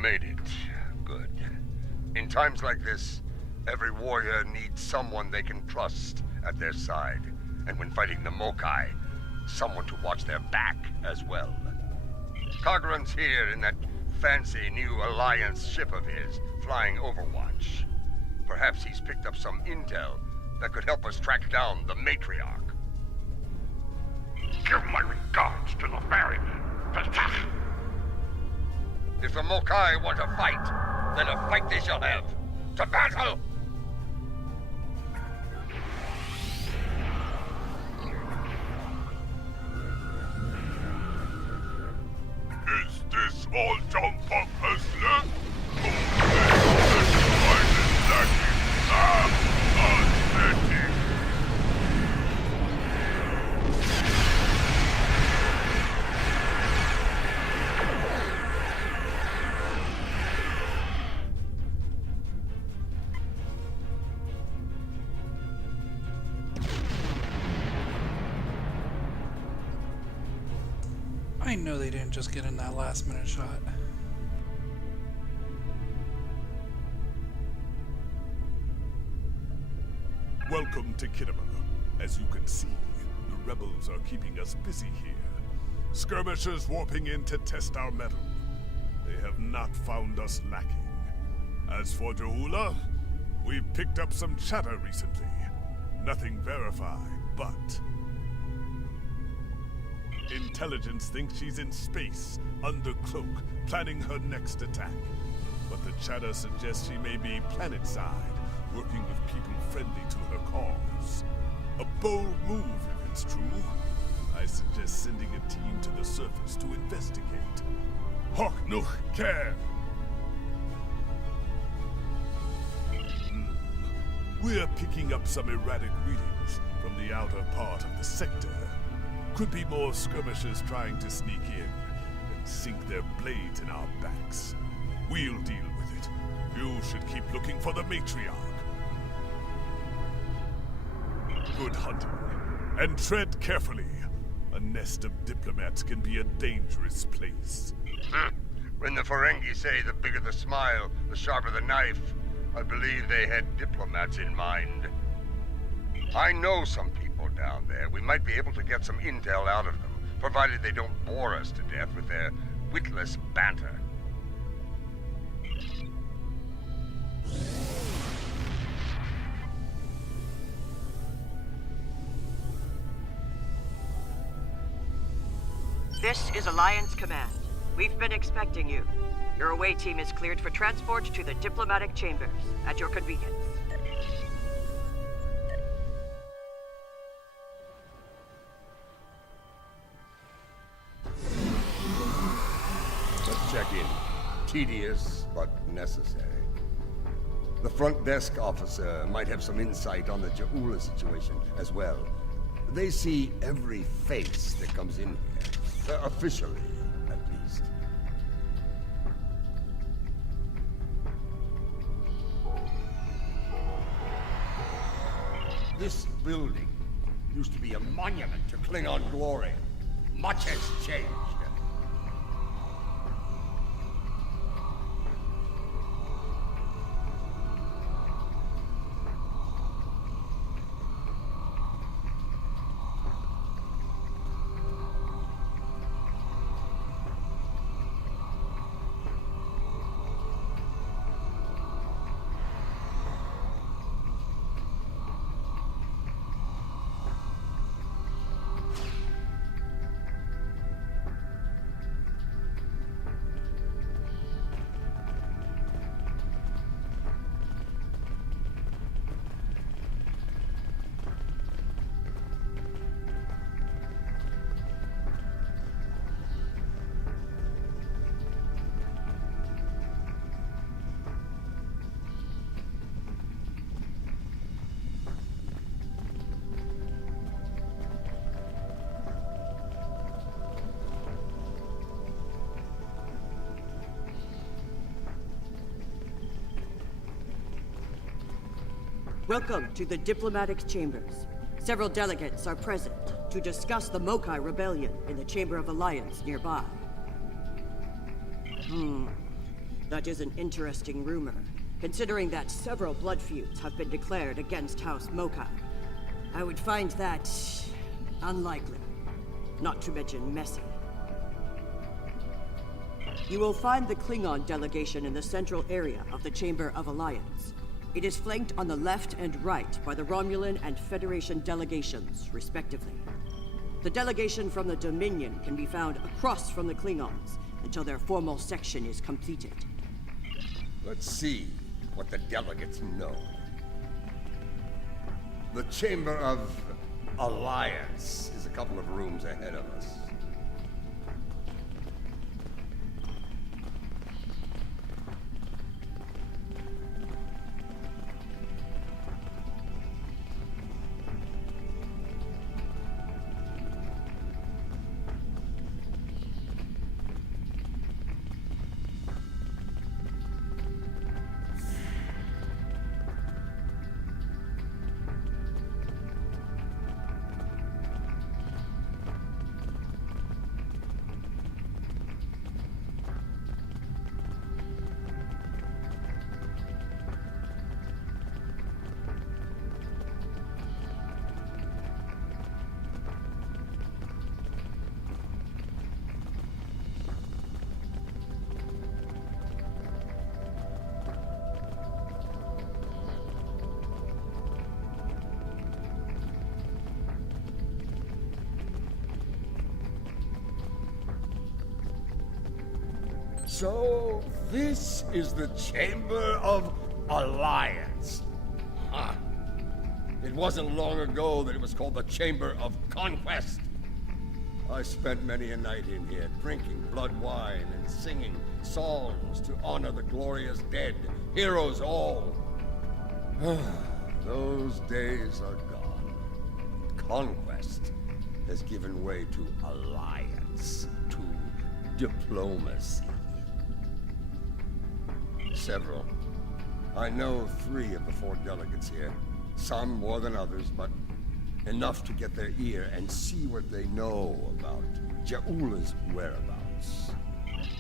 Made it. Good. In times like this, every warrior needs someone they can trust at their side. And when fighting the Mokai, someone to watch their back as well. Kagran's here in that fancy new Alliance ship of his, flying Overwatch. Perhaps he's picked up some intel that could help us track down the Matriarch. Give my regards to the ferryman, Petach. If the Mokai want to fight, then a fight they shall have. To battle! Is this all Jumpuck has left? Pathetic. I know they didn't just get in that last minute shot. Welcome to Kinema. As you can see, the rebels are keeping us busy here. Skirmishers warping in to test our mettle. They have not found us lacking. As for Ja'ula, we've picked up some chatter recently. Nothing verified, but intelligence thinks she's in space, under cloak, planning her next attack. But the chatter suggests she may be planet-side, working with people friendly to her cause. A bold move, if it's true. I suggest sending a team to the surface to investigate. Hawk noch care! We're picking up some erratic readings from the outer part of the sector. Could be more skirmishers trying to sneak in and sink their blades in our backs. We'll deal with it. You should keep looking for the matriarch. Good hunting. And tread carefully. A nest of diplomats can be a dangerous place. When the Ferengi say the bigger the smile, the sharper the knife, I believe they had diplomats in mind. I know some people down there. We might be able to get some intel out of them, provided they don't bore us to death with their witless banter. This is Alliance Command. We've been expecting you. Your away team is cleared for transport to the diplomatic chambers, at your convenience. Let's check in. Tedious, but necessary. The front desk officer might have some insight on the Ja'ula situation as well. They see every face that comes in here. Officially, at least. This building used to be a monument to Klingon glory. Much has changed. Welcome to the diplomatic chambers. Several delegates are present to discuss the Mokai Rebellion in the Chamber of Alliance nearby. That is an interesting rumor, considering that several blood feuds have been declared against House Mokai. I would find that unlikely, not to mention messy. You will find the Klingon delegation in the central area of the Chamber of Alliance. It is flanked on the left and right by the Romulan and Federation delegations, respectively. The delegation from the Dominion can be found across from the Klingons until their formal section is completed. Let's see what the delegates know. The Chamber of Alliance is a couple of rooms ahead of us. So, this is the Chamber of Alliance. Huh. It wasn't long ago that it was called the Chamber of Conquest. I spent many a night in here, drinking blood wine and singing songs to honor the glorious dead, heroes all. Those days are gone. Conquest has given way to alliance, to diplomacy. Several. I know 3 of the 4 delegates here. Some more than others, but enough to get their ear and see what they know about Ja'ula's whereabouts.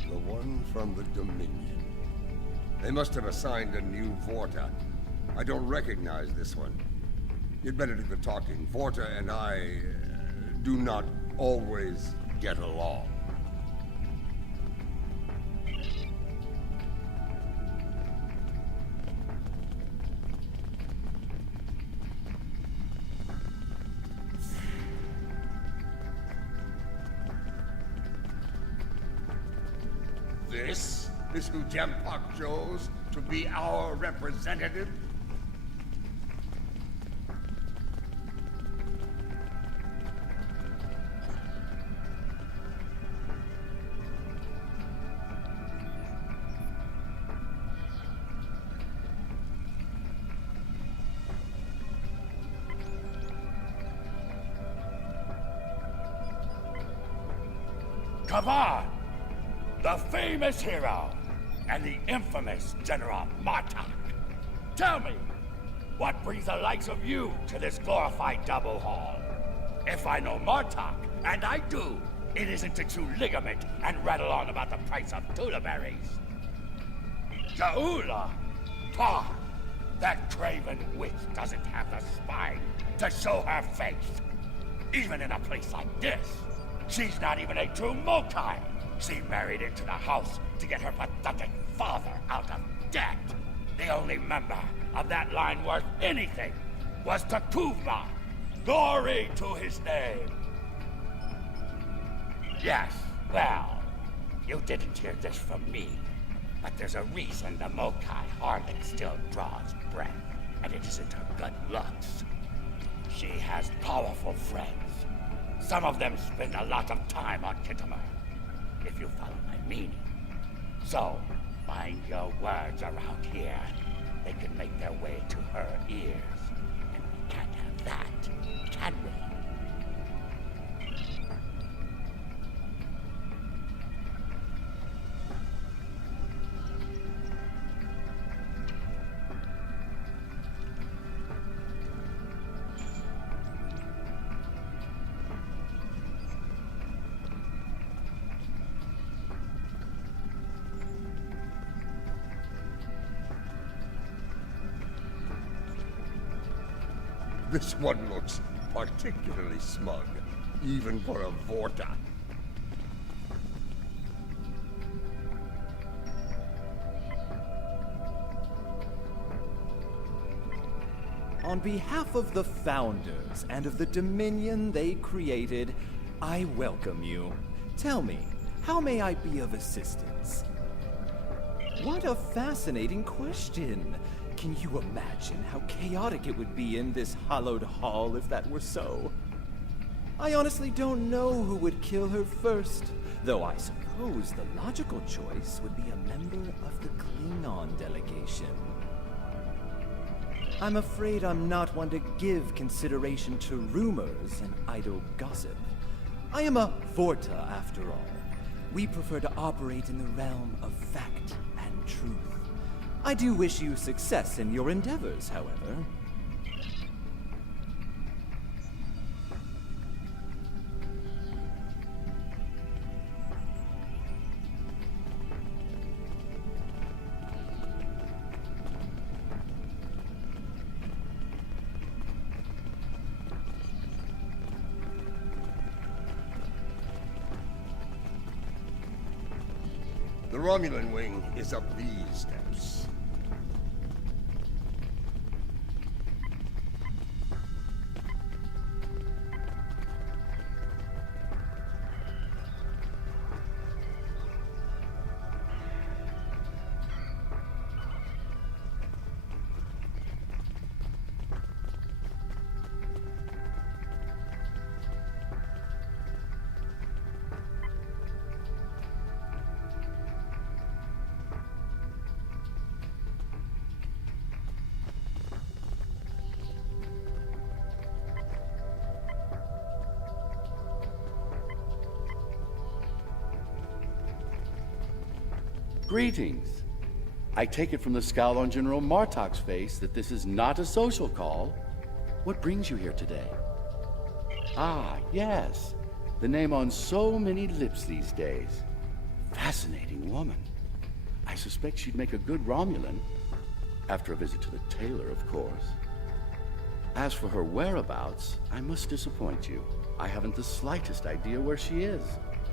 The one from the Dominion. They must have assigned a new Vorta. I don't recognize this one. You'd better do the talking. Vorta and I do not always get along. This is who Jempak chose to be our representative? Kavan, the famous hero, and the infamous General Martok. Tell me, what brings the likes of you to this glorified double hall? If I know Martok, and I do, it isn't to chew ligament and rattle on about the price of tula berries. Ja'ula? Pah! That craven witch doesn't have the spine to show her face. Even in a place like this, she's not even a true Mokai. She married into the house to get her pathetic father out of debt. The only member of that line worth anything was Takuvma. Glory to his name. Yes, well, you didn't hear this from me, but there's a reason the Mokai harlot still draws breath, and it isn't her good looks. She has powerful friends. Some of them spend a lot of time on Khitomer, if you follow my meaning. So, mind your words around here. They can make their way to her ears. And we can't have that, can we? This one looks particularly smug, even for a Vorta. On behalf of the Founders and of the Dominion they created, I welcome you. Tell me, how may I be of assistance? What a fascinating question. Can you imagine how chaotic it would be in this hallowed hall if that were so? I honestly don't know who would kill her first, though I suppose the logical choice would be a member of the Klingon delegation. I'm afraid I'm not one to give consideration to rumors and idle gossip. I am a Vorta, after all. We prefer to operate in the realm of fact and truth. I do wish you success in your endeavors, however. The Romulan wing is up these steps. Greetings. I take it from the scowl on General Martok's face that this is not a social call. What brings you here today? Ah, yes. The name on so many lips these days. Fascinating woman. I suspect she'd make a good Romulan. After a visit to the tailor, of course. As for her whereabouts, I must disappoint you. I haven't the slightest idea where she is,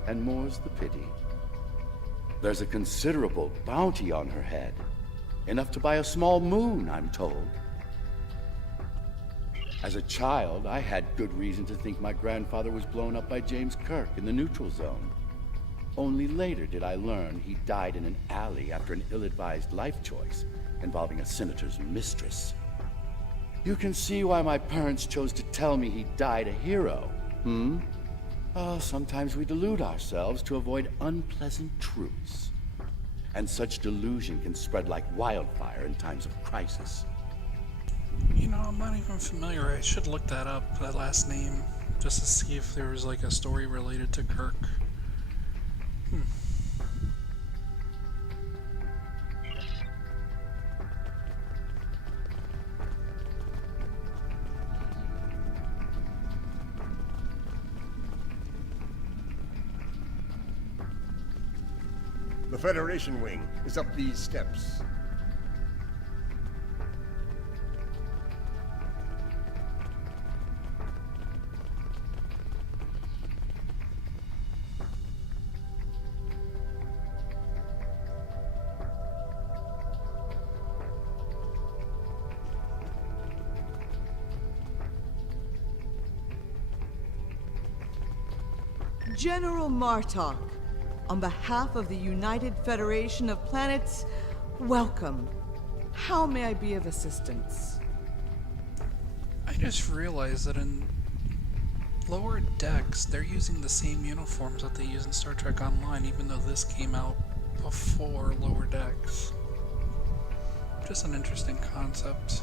and more's the pity. There's a considerable bounty on her head. Enough to buy a small moon, I'm told. As a child, I had good reason to think my grandfather was blown up by James Kirk in the neutral zone. Only later did I learn he died in an alley after an ill-advised life choice involving a senator's mistress. You can see why my parents chose to tell me he died a hero, sometimes we delude ourselves to avoid unpleasant truths. And such delusion can spread like wildfire in times of crisis. You know, I'm not even familiar. I should look that up, that last name, just to see if there was like a story related to Kirk. The Federation wing is up these steps. General Martok, on behalf of the United Federation of Planets, welcome. How may I be of assistance? I just realized that in Lower Decks, they're using the same uniforms that they use in Star Trek Online, even though this came out before Lower Decks. Just an interesting concept.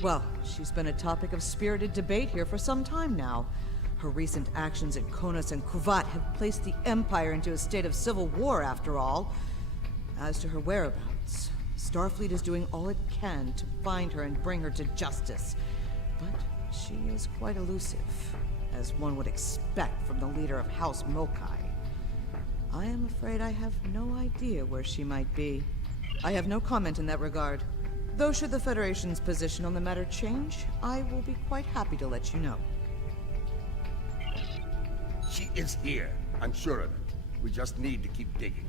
Well, she's been a topic of spirited debate here for some time now. Her recent actions at Konos and Kuvat have placed the Empire into a state of civil war, after all. As to her whereabouts, Starfleet is doing all it can to find her and bring her to justice. But she is quite elusive, as one would expect from the leader of House Mokai. I am afraid I have no idea where she might be. I have no comment in that regard. Though should the Federation's position on the matter change, I will be quite happy to let you know. She is here. I'm sure of it. We just need to keep digging.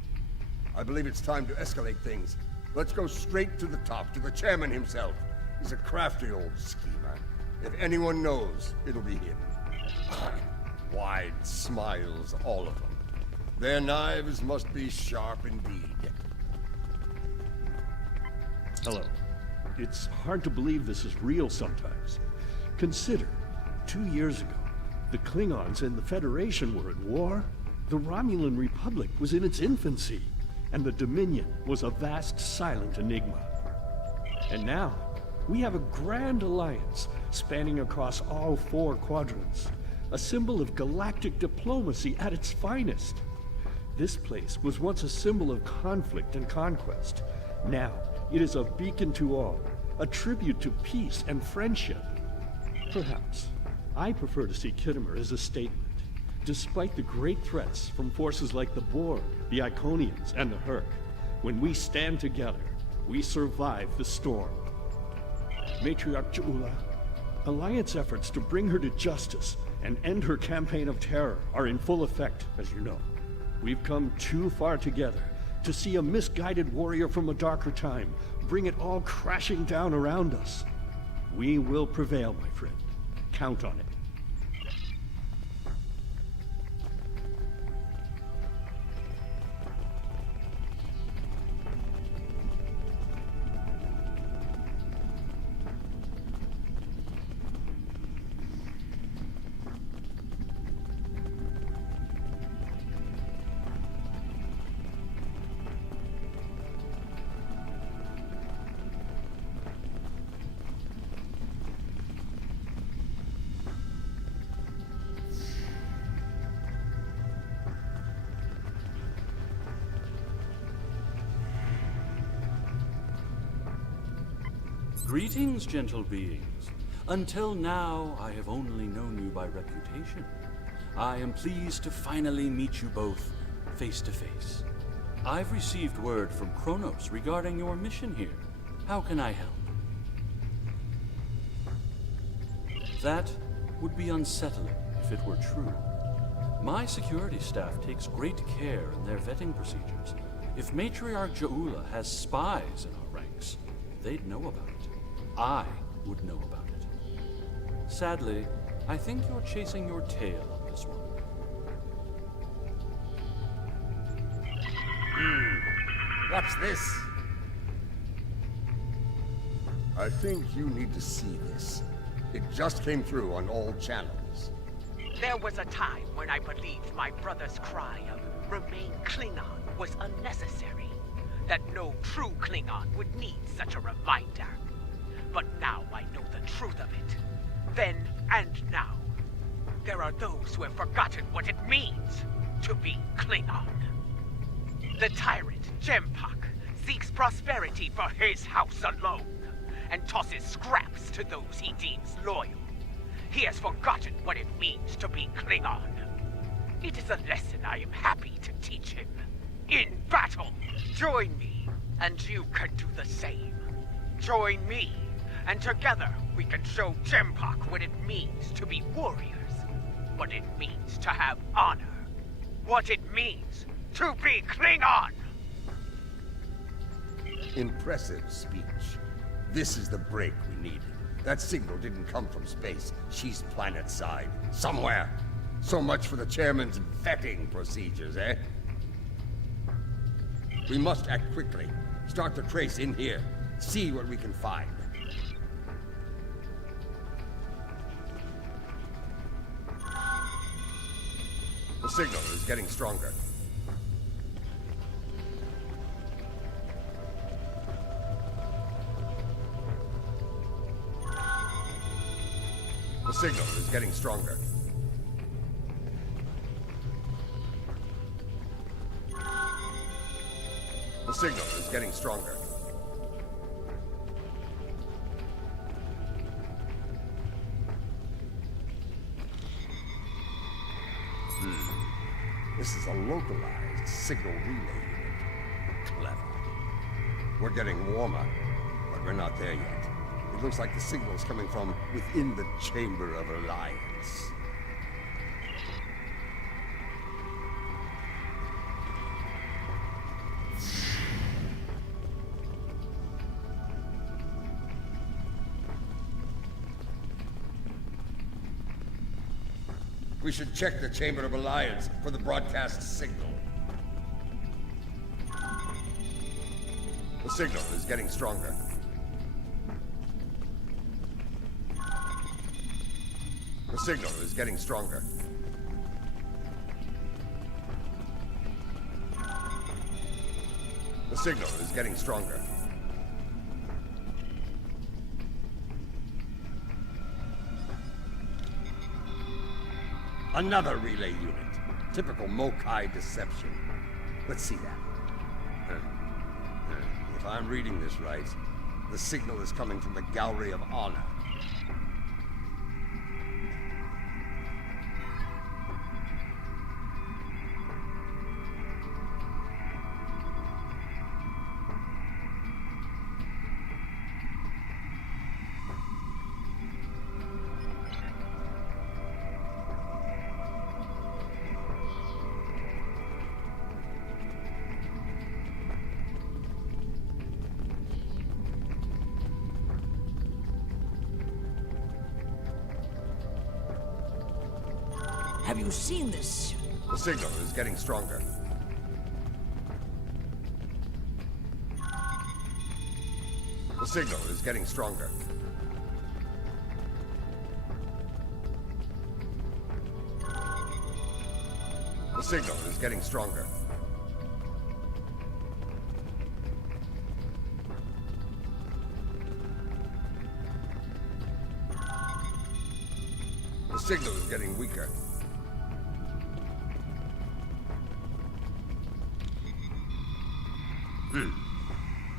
I believe it's time to escalate things. Let's go straight to the top, to the chairman himself. He's a crafty old schemer. If anyone knows, it'll be him. Wide smiles, all of them. Their knives must be sharp indeed. Hello. It's hard to believe this is real sometimes. Consider, 2 years ago, the Klingons and the Federation were at war. The Romulan Republic was in its infancy, and the Dominion was a vast silent enigma. And now, we have a grand alliance spanning across all 4 quadrants, a symbol of galactic diplomacy at its finest. This place was once a symbol of conflict and conquest. Now, it is a beacon to all, a tribute to peace and friendship. Perhaps, I prefer to see Khitomer as a statement. Despite the great threats from forces like the Borg, the Iconians, and the Herc, when we stand together, we survive the storm. Matriarch Ja'ula, Alliance efforts to bring her to justice and end her campaign of terror are in full effect, as you know. We've come too far together to see a misguided warrior from a darker time bring it all crashing down around us. We will prevail, my friend. Count on it. Greetings, gentle beings. Until now, I have only known you by reputation. I am pleased to finally meet you both face to face. I've received word from Kronos regarding your mission here. How can I help? That would be unsettling if it were true. My security staff takes great care in their vetting procedures. If Matriarch Ja'ula has spies in our ranks, they'd know about it. I would know about it. Sadly, I think you're chasing your tail on this one. What's this? I think you need to see this. It just came through on all channels. There was a time when I believed my brother's cry of "Remain Klingon" was unnecessary. That no true Klingon would need such a reminder. But now I know the truth of it. Then and now. There are those who have forgotten what it means to be Klingon. The tyrant, Jempak, seeks prosperity for his house alone, and tosses scraps to those he deems loyal. He has forgotten what it means to be Klingon. It is a lesson I am happy to teach him. In battle, join me, and you can do the same. Join me, and together we can show Jempak what it means to be warriors, what it means to have honor, what it means to be Klingon! Impressive speech. This is the break we needed. That signal didn't come from space. She's planet-side. Somewhere. So much for the chairman's vetting procedures, eh? We must act quickly. Start the trace in here. See what we can find. The signal is getting stronger. The signal is getting stronger. The signal is getting stronger. This is a localized signal relay unit. Clever. We're getting warmer, but we're not there yet. It looks like the signal's coming from within the Chamber of Alliance. We should check the Chamber of Alliance for the broadcast signal. The signal is getting stronger. The signal is getting stronger. The signal is getting stronger. Another relay unit. Typical Mokai deception. Let's see that. If I'm reading this right, the signal is coming from the Gallery of Honor. Have you seen this? The signal is getting stronger. The signal is getting stronger. The signal is getting stronger. The signal is getting weaker.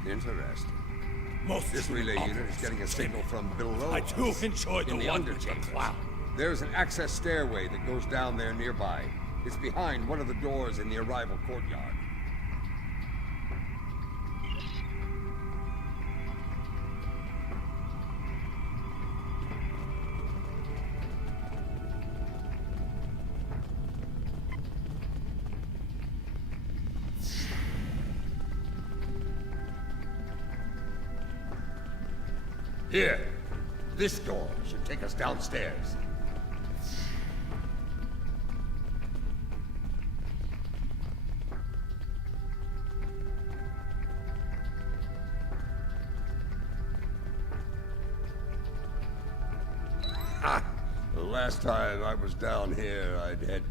Interesting. most relay unit is getting a signal from below. I do enjoy the in the one with the underchambers. clown. There's an access stairway that goes down there nearby. It's behind one of the doors in the arrival courtyard. Here, this door should take us downstairs. The last time I was down here, I'd had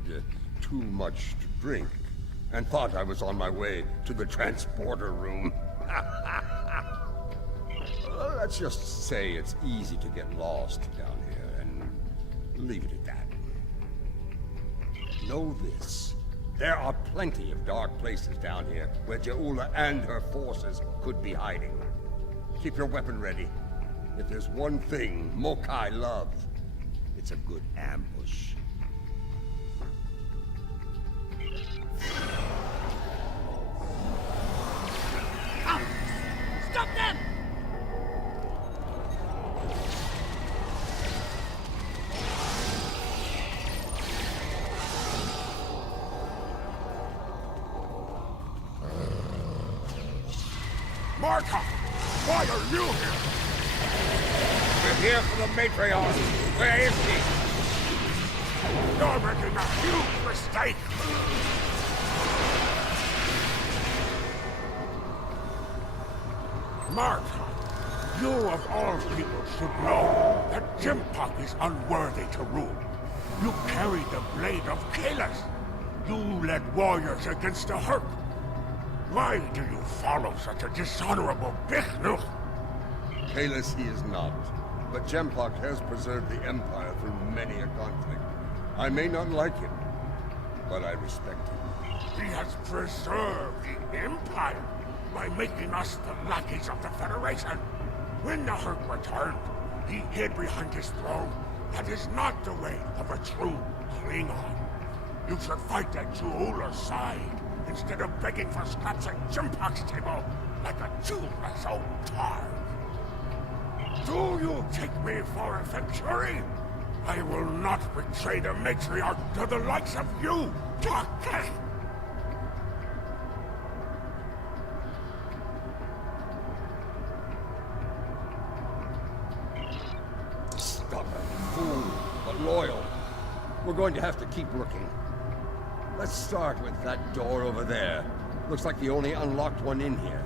too much to drink and thought I was on my way to the transporter room. Let's just say it's easy to get lost down here and leave it at that. Know this. There are plenty of dark places down here where Je'ula and her forces could be hiding. Keep your weapon ready. If there's one thing Mokai love, it's a good ambush. Stop them! Marta! Why are you here? We're here for the matriarch. Where is she? You're making a huge mistake. Marta, you of all people should know that Jimpak is unworthy to rule. You carry the blade of Kalis. You led warriors against the Herc. Why do you follow such a dishonorable Bichnuch? Kalis he is not, but Jempak has preserved the Empire through many a conflict. I may not like him, but I respect him. He has preserved the Empire by making us the lackeys of the Federation. When the Herc returned, he hid behind his throne. That is not the way of a true Klingon. You should fight at Je'ula's side, instead of begging for scraps at Jimpak's table, like a toothless old tar. Do you take me for a Venturi? I will not betray the matriarch to the likes of you, Doctor! Stubborn fool, but loyal. We're going to have to keep looking. Let's start with that door over there. Looks like the only unlocked one in here.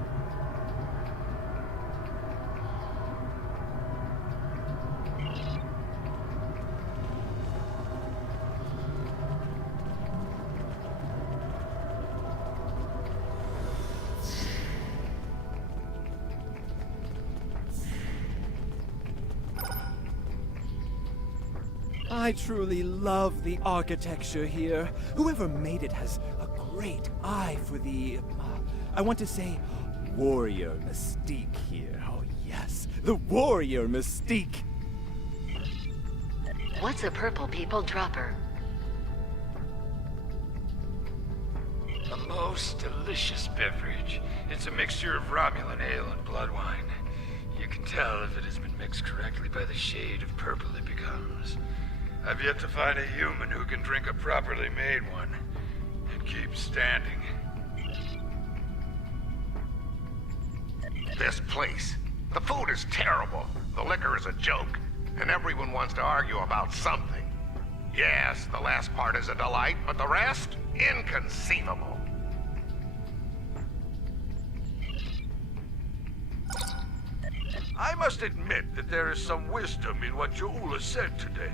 I truly love the architecture here. Whoever made it has a great eye for the, I want to say, warrior mystique here. Oh yes, the warrior mystique. What's a purple people dropper? A most delicious beverage. It's a mixture of Romulan ale and blood wine. You can tell if it has been mixed correctly by the shade of purple it becomes. I've yet to find a human who can drink a properly made one and keep standing. This place. The food is terrible. The liquor is a joke. And everyone wants to argue about something. Yes, the last part is a delight, but the rest? Inconceivable. I must admit that there is some wisdom in what Je'ula said today.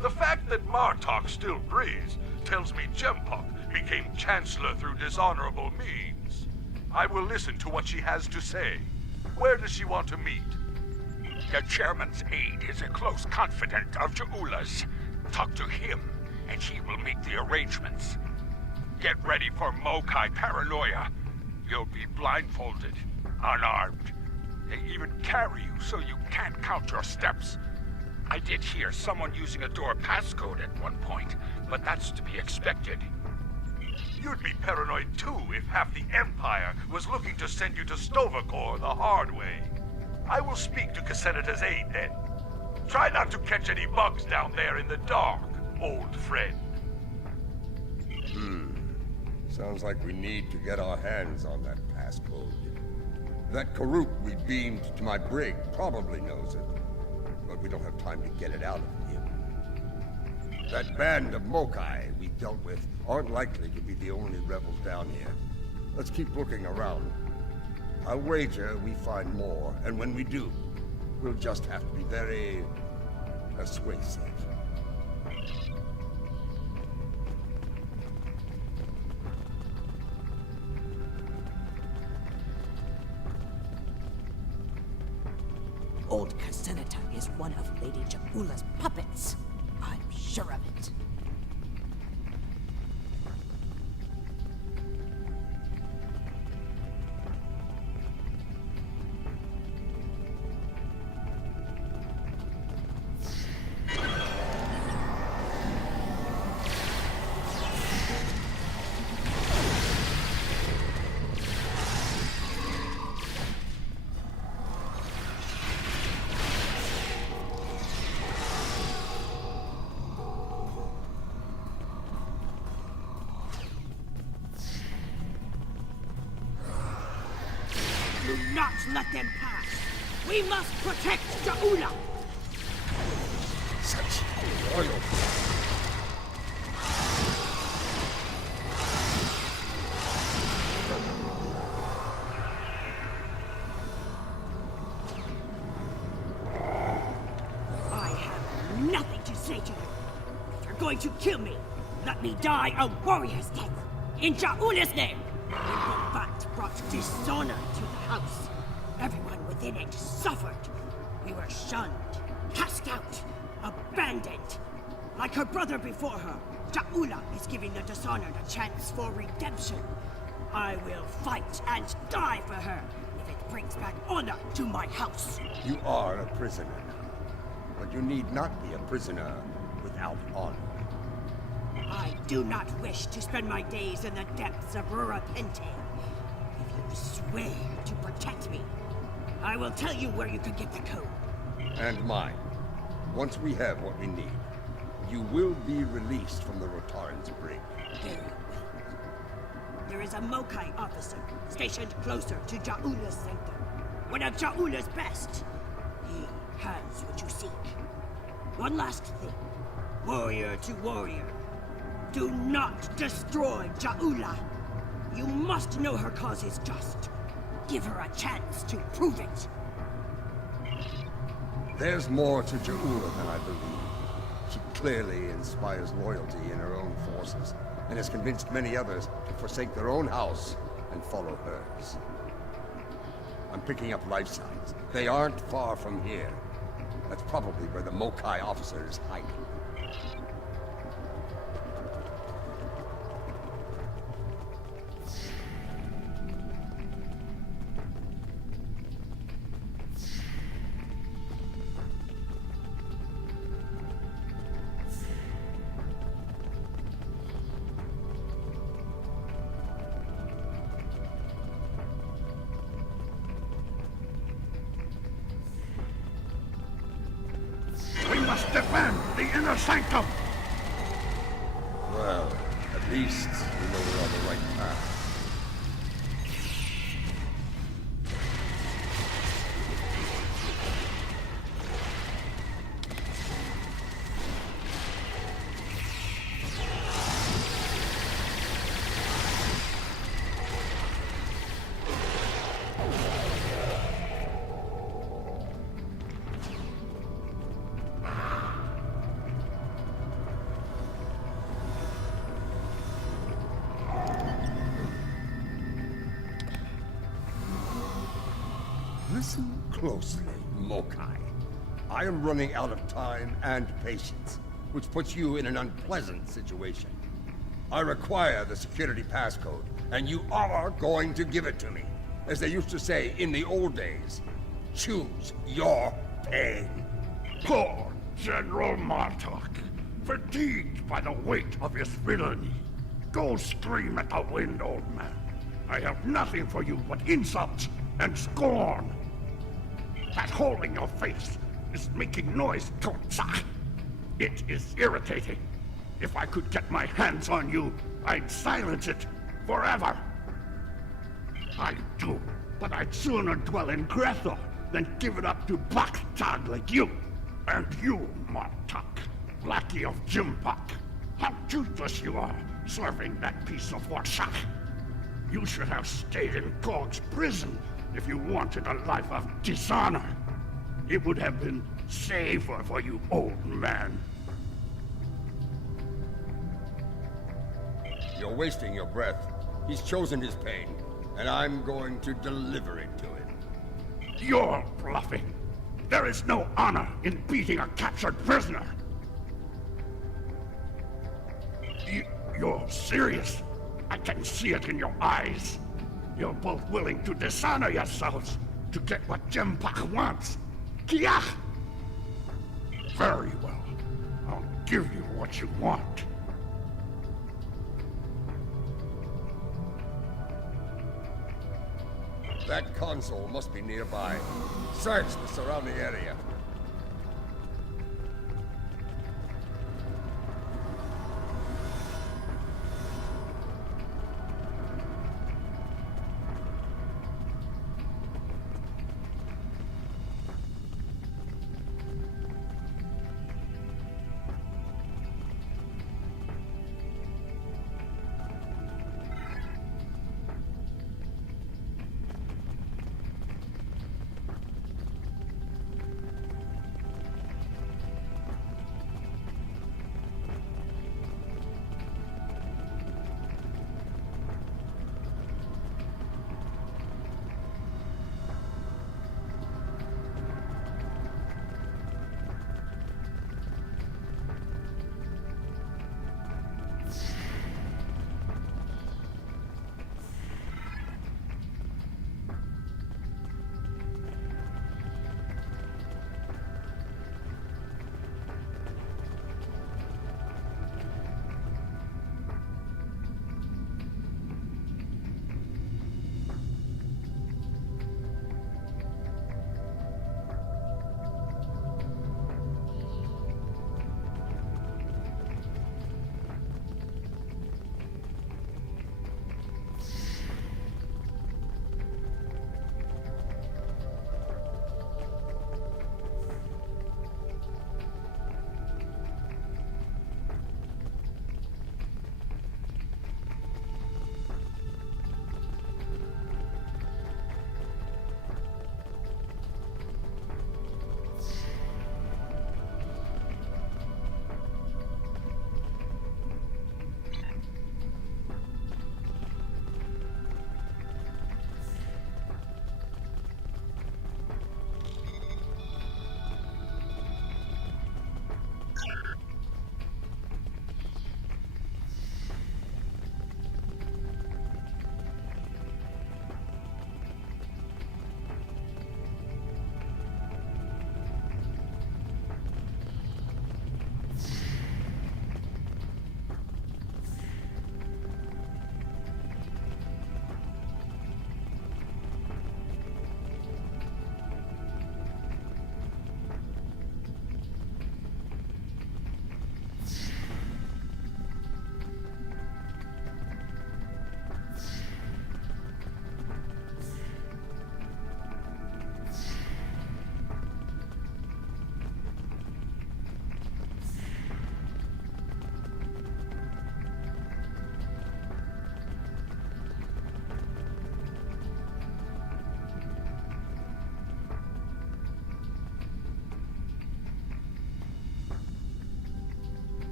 The fact that Martok still breathes tells me Jempak became Chancellor through dishonorable means. I will listen to what she has to say. Where does she want to meet? The Chairman's aide is a close confidant of Je'ula's. Talk to him, and he will make the arrangements. Get ready for Mokai paranoia. You'll be blindfolded, unarmed. They even carry you so you can't count your steps. I did hear someone using a door passcode at one point, but that's to be expected. You'd be paranoid too if half the Empire was looking to send you to Sto-vo-kor the hard way. I will speak to Casenata's aide then. Try not to catch any bugs down there in the dark, old friend. Sounds like we need to get our hands on that passcode. That Karuk we beamed to my brig probably knows it, but we don't have time to get it out of him. That band of Mokai we dealt with aren't likely to be the only rebels down here. Let's keep looking around. I'll wager we find more, and when we do, we'll just have to be very persuasive. Old Casenata is one of Lady Ja'ula's puppets. I'm sure of it. Do not let them pass. We must protect Ja'ula. Such loyalty. I have nothing to say to you. If you're going to kill me, let me die a warrior's death. In Ja'ula's name. When Hrombat brought dishonor to the house, everyone within it suffered. We were shunned, cast out, abandoned. Like her brother before her, Ja'ula is giving the dishonored a chance for redemption. I will fight and die for her if it brings back honor to my house. You are a prisoner now, but you need not be a prisoner without honor. I do not wish to spend my days in the depths of Rurapente. If you swear to protect me, I will tell you where you can get the code. And mine. Once we have what we need, you will be released from the Rotaran's brig. Very well. There is a Mokai officer stationed closer to Ja'ula's sanctum. One of Ja'ula's best. He has what you seek. One last thing. Warrior to warrior. Do not destroy Ja'ula. You must know her cause is just. Give her a chance to prove it. There's more to Ja'ula than I believe. She clearly inspires loyalty in her own forces, and has convinced many others to forsake their own house and follow hers. I'm picking up life signs. They aren't far from here. That's probably where the Mokai officer is hiding. We must defend the inner sanctum! Well, at least we know we're on the right path. Listen closely, Mokai. I am running out of time and patience, which puts you in an unpleasant situation. I require the security passcode, and you are going to give it to me. As they used to say in the old days, Choose your pain. Poor General Martok, fatigued by the weight of his villainy. Go scream at the wind, old man. I have nothing for you but insults and scorn. That hole in your face is making noise, Totsah. It is irritating. If I could get my hands on you, I'd silence it forever. I do, but I'd sooner dwell in Grethor than give it up to Baktag like you. And you, Martok, lackey of Jimpok. How toothless you are, serving that piece of Warshak. You should have stayed in Gog's prison if you wanted a life of dishonor. It would have been safer for you, old man. You're wasting your breath. He's chosen his pain, and I'm going to deliver it to him. You're bluffing. There is no honor in beating a captured prisoner. You're serious. I can see it in your eyes. You're both willing to dishonor yourselves to get what Jimpok wants. Kiach! Very well. I'll give you what you want. That console must be nearby. Search the surrounding area.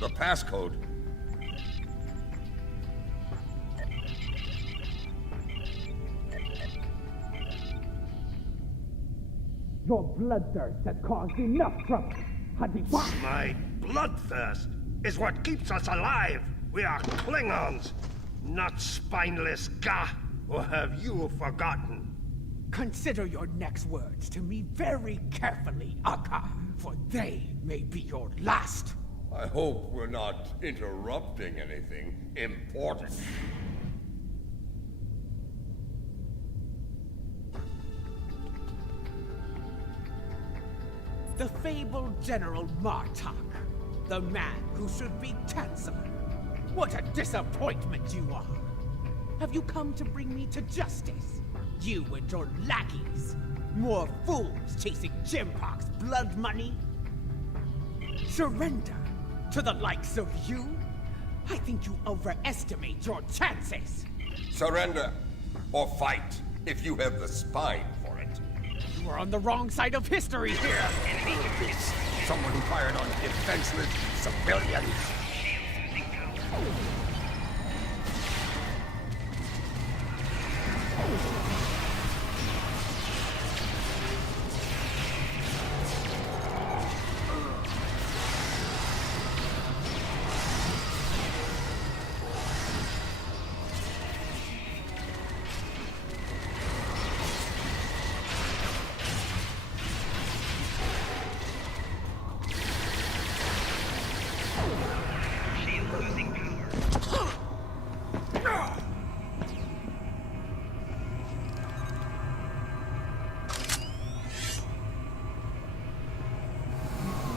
The passcode. Your bloodthirst has caused enough trouble. Hadibah! My bloodthirst is what keeps us alive. We are Klingons, not spineless Gah. Or have you forgotten? Consider your next words to me very carefully, Akka, for they may be your last. I hope we're not interrupting anything important. The fabled General Martok, the man who should be Chancellor. What a disappointment you are! Have you come to bring me to justice? You and your lackeys? More fools chasing Jempok's blood money? Surrender to the likes of you? I think you overestimate your chances. Surrender or fight if you have the spine for it. You are on the wrong side of history here. Someone fired on defenseless civilians.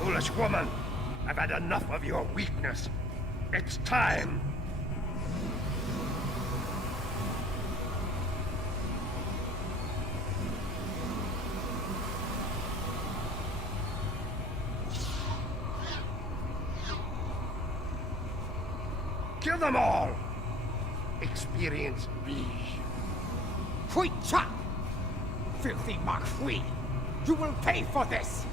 Foolish woman, I've had enough of your weakness. It's time. Kill them all! Experience me. Hui Chop! Filthy Marquis! You will pay for this!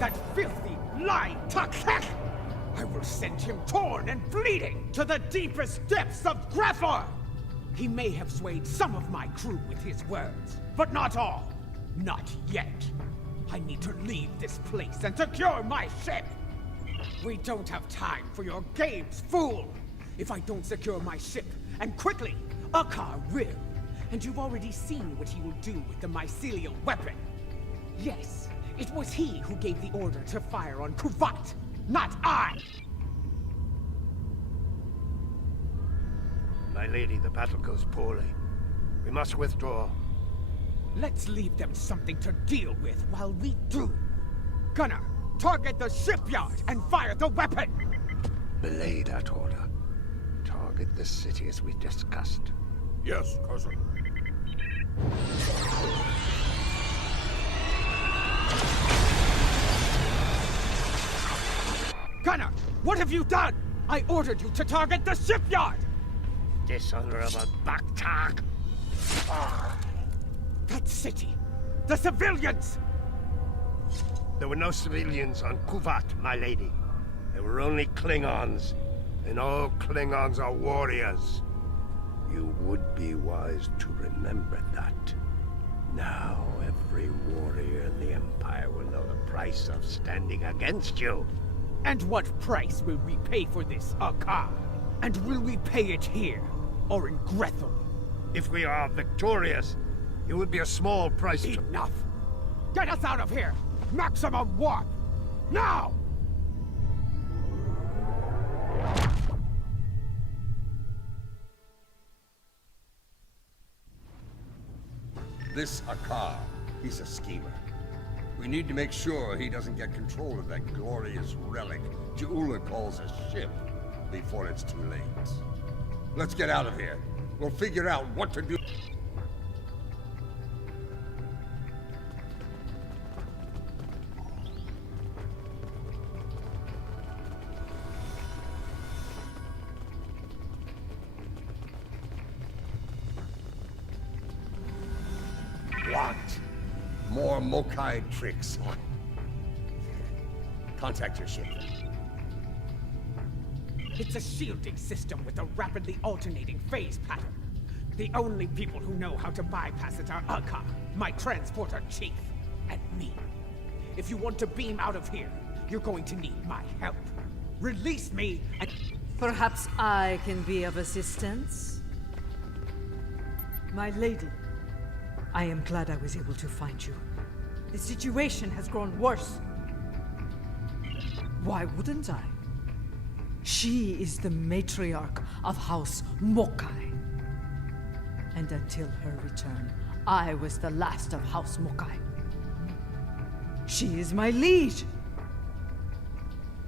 That filthy, lying Tukhek! I will send him torn and bleeding to the deepest depths of Grepher! He may have swayed some of my crew with his words, but not all. Not yet. I need to leave this place and secure my ship! We don't have time for your games, fool! If I don't secure my ship, and quickly, Akar will. And you've already seen what he will do with the mycelial weapon. Yes, it was he who gave the order to fire on Kuvat, not I! My lady, the battle goes poorly. We must withdraw. Let's leave them something to deal with while we do. Gunner, target the shipyard and fire the weapon! Belay that order. Target the city as we discussed. Yes, cousin. Gunner, what have you done? I ordered you to target the shipyard! Dishonorable Baktak! That city! The civilians! There were no civilians on Kuvat, my lady. There were only Klingons. And all Klingons are warriors. You would be wise to remember that. Now every warrior in the Empire will know the price of standing against you. And what price will we pay for this, Akar? And will we pay it here, or in Grethel? If we are victorious, it would be a small price. Enough! Get us out of here! Maximum warp! Now! This Akar, he's a schemer. We need to make sure he doesn't get control of that glorious relic Ja'ula calls a ship before it's too late. Let's get out of here. We'll figure out what to do. What? More Mokai tricks. Contact your ship. It's a shielding system with a rapidly alternating phase pattern. The only people who know how to bypass it are Akar, my transporter chief, and me. If you want to beam out of here, you're going to need my help. Release me and... Perhaps I can be of assistance? My lady, I am glad I was able to find you. The situation has grown worse. Why wouldn't I? She is the matriarch of House Mokai. And until her return, I was the last of House Mokai. She is my liege.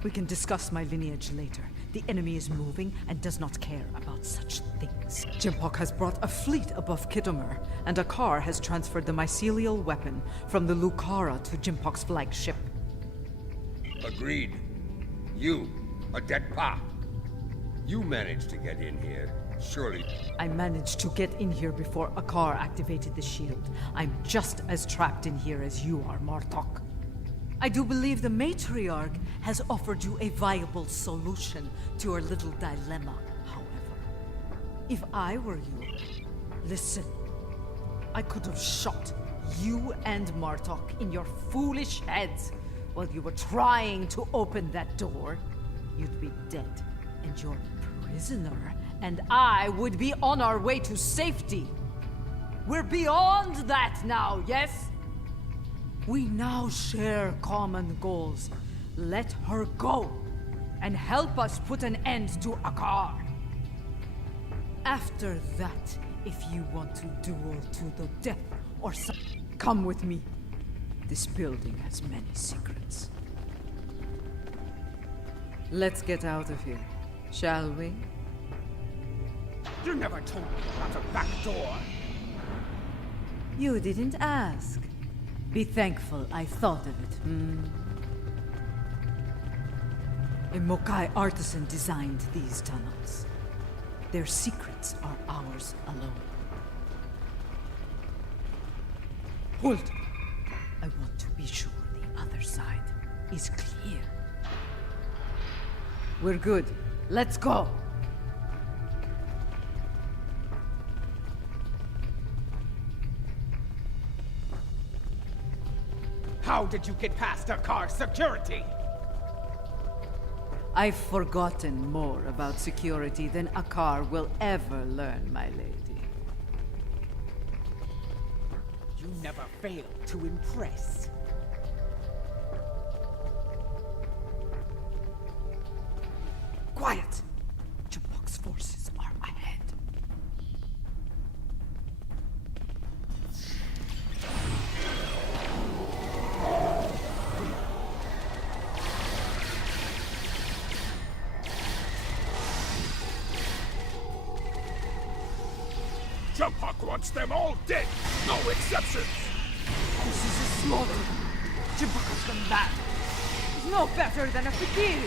We can discuss my lineage later. The enemy is moving and does not care about such things. Jempok has brought a fleet above Khitomer, and Akar has transferred the mycelial weapon from the Lucara to Jempok's flagship. Agreed. You, Adetpa. You managed to get in here, surely. I managed to get in here before Akar activated the shield. I'm just as trapped in here as you are, Martok. I do believe the matriarch has offered you a viable solution to your little dilemma, however. If I were you, listen. I could have shot you and Martok in your foolish heads while you were trying to open that door. You'd be dead, and your prisoner and I would be on our way to safety. We're beyond that now, yes? We now share common goals. Let her go, and help us put an end to Akar. After that, if you want to duel to the death or something, come with me. This building has many secrets. Let's get out of here, shall we? You never told me about a back door. You didn't ask. Be thankful I thought of it, A Mokai artisan designed these tunnels. Their secrets are ours alone. Hold! I want to be sure the other side is clear. We're good. Let's go! How did you get past Akar's security? I've forgotten more about security than Akar will ever learn, my lady. You never fail to impress. Quiet! Jempok's forces are ahead. Jempok wants them all dead! No exceptions! This is a slaughter. Jempok has gone bad. He's no better than a fakir.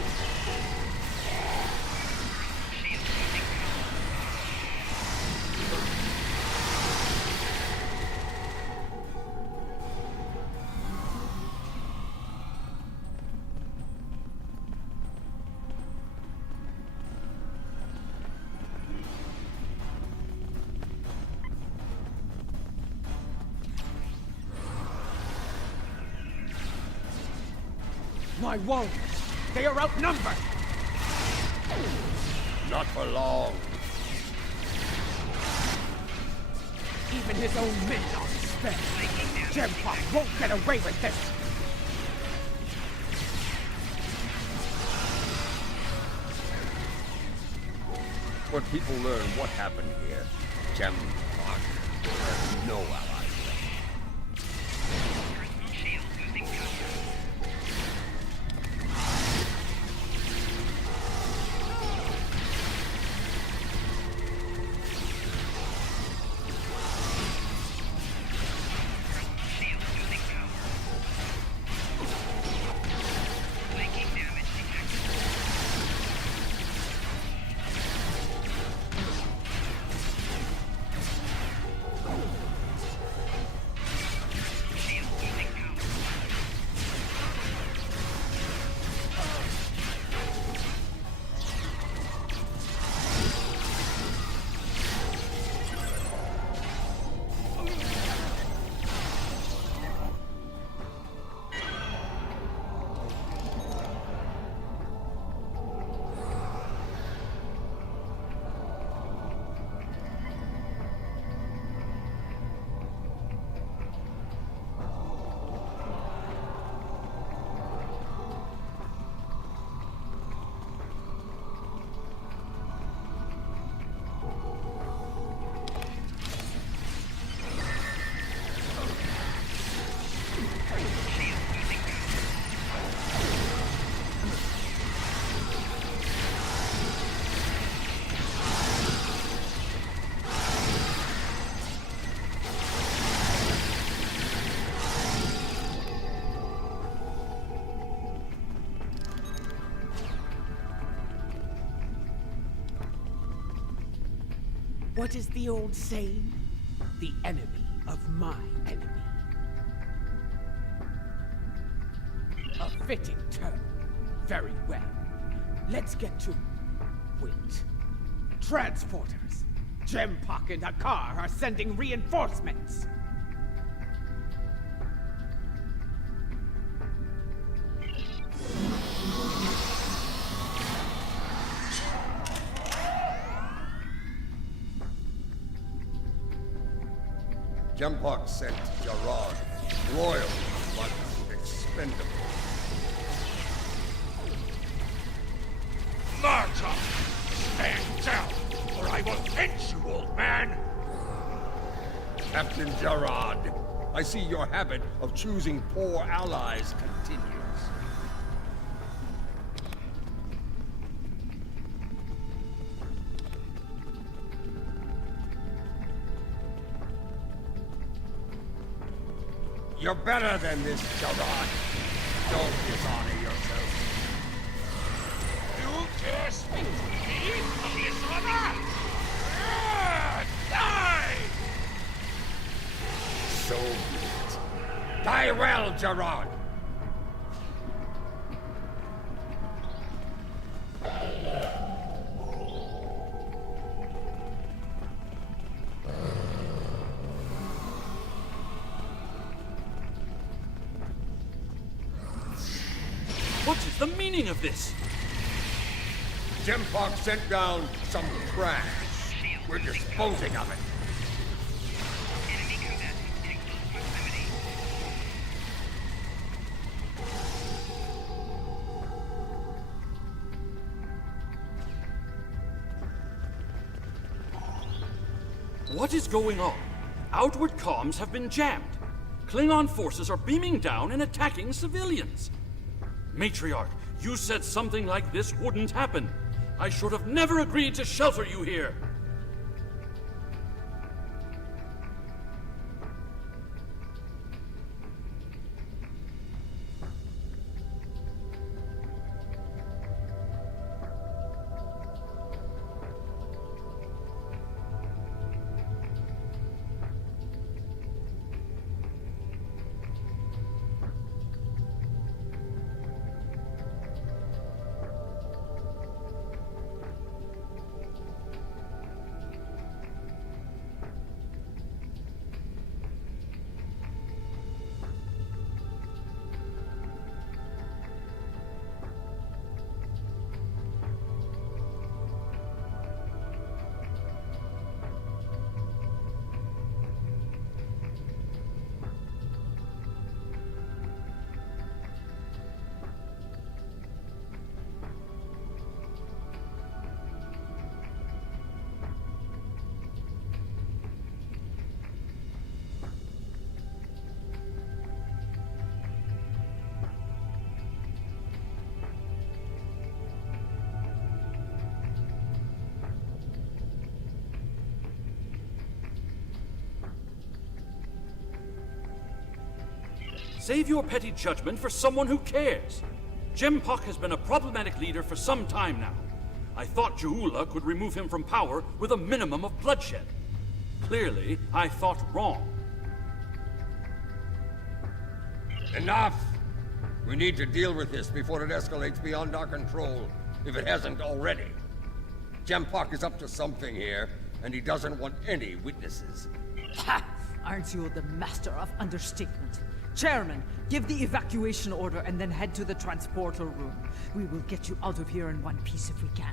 My warriors! They are outnumbered! Not for long. Even his own men are spared. Jempok won't get away with this. When people learn what happened here, Jempok will have no allies left. What is the old saying? The enemy of my enemy. A fitting term. Very well. Let's get to... Wait. Transporters. Jempok and Akar are sending reinforcements. Jempok sent Jarad, loyal but expendable. Marta! Stand down, or I will end you, old man! Captain Jarad, I see your habit of choosing poor allies continues. You're better than this, Jarad. Don't dishonor yourself. You dare speak to me of dishonor? Die! So be it. Die well, Jarad. What is the meaning of this? Jempok sent down some trash. We're disposing of it. What is going on? Outward comms have been jammed. Klingon forces are beaming down and attacking civilians. Matriarch, you said something like this wouldn't happen. I should have never agreed to shelter you here. Save your petty judgment for someone who cares. Jempok has been a problematic leader for some time now. I thought Je'ula could remove him from power with a minimum of bloodshed. Clearly, I thought wrong. Enough! We need to deal with this before it escalates beyond our control, if it hasn't already. Jempok is up to something here, and he doesn't want any witnesses. Ha! Aren't you the master of understatement? Chairman, give the evacuation order and then head to the transporter room. We will get you out of here in one piece if we can.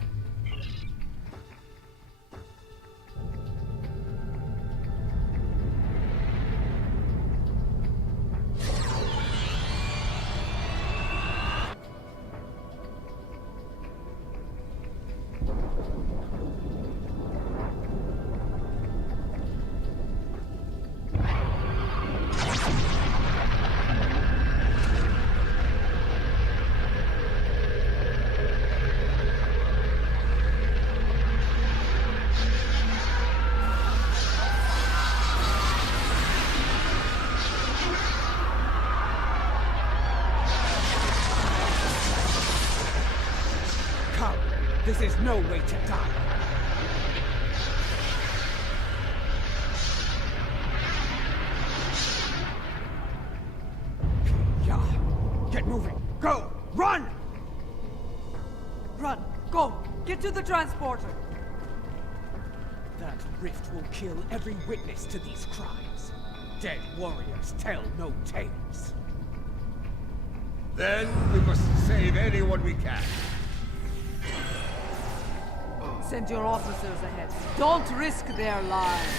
This is no way to die. Yeah. Get moving. Go! Run! Run! Go! Get to the transporter! That rift will kill every witness to these crimes. Dead warriors tell no tales. Then we must save anyone we can. Send your officers ahead. Don't risk their lives.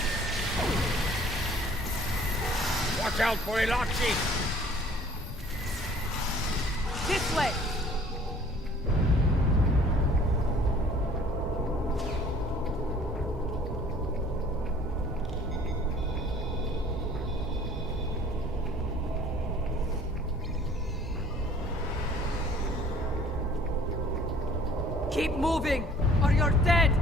Watch out for Elachi! This way! Keep moving, or you're dead!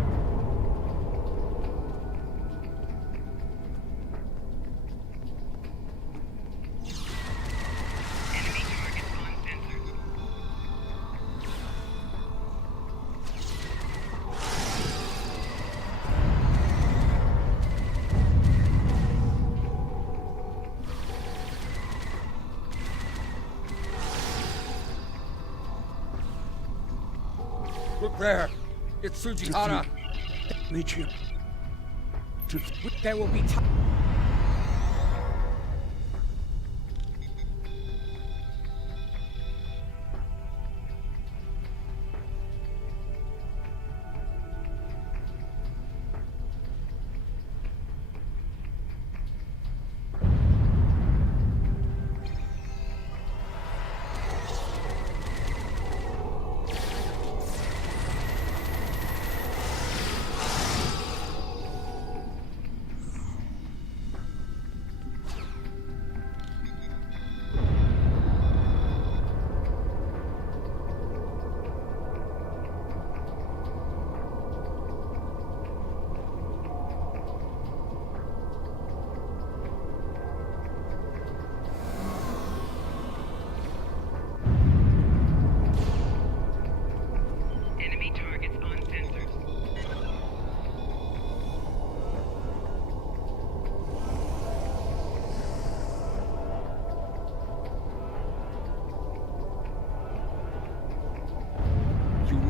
Look there! It's Tsujihara! Legion. There will be time.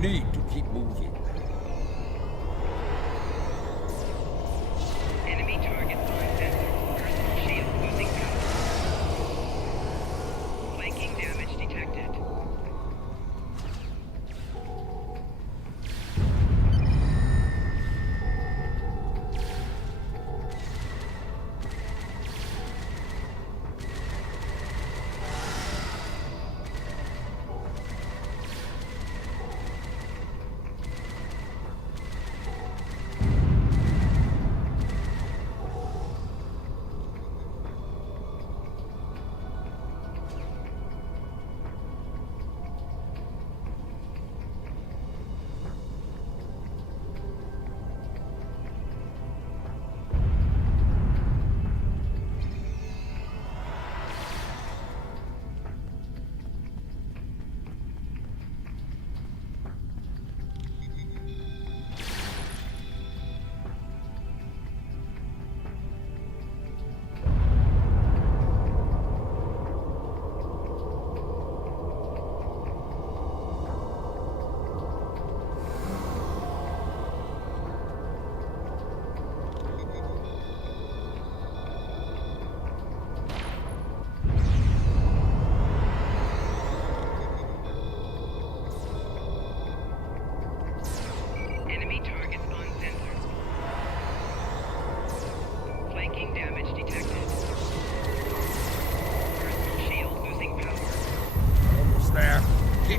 Need to keep moving. Enemy target on sensor. Personal shield losing power. Flanking damage detected.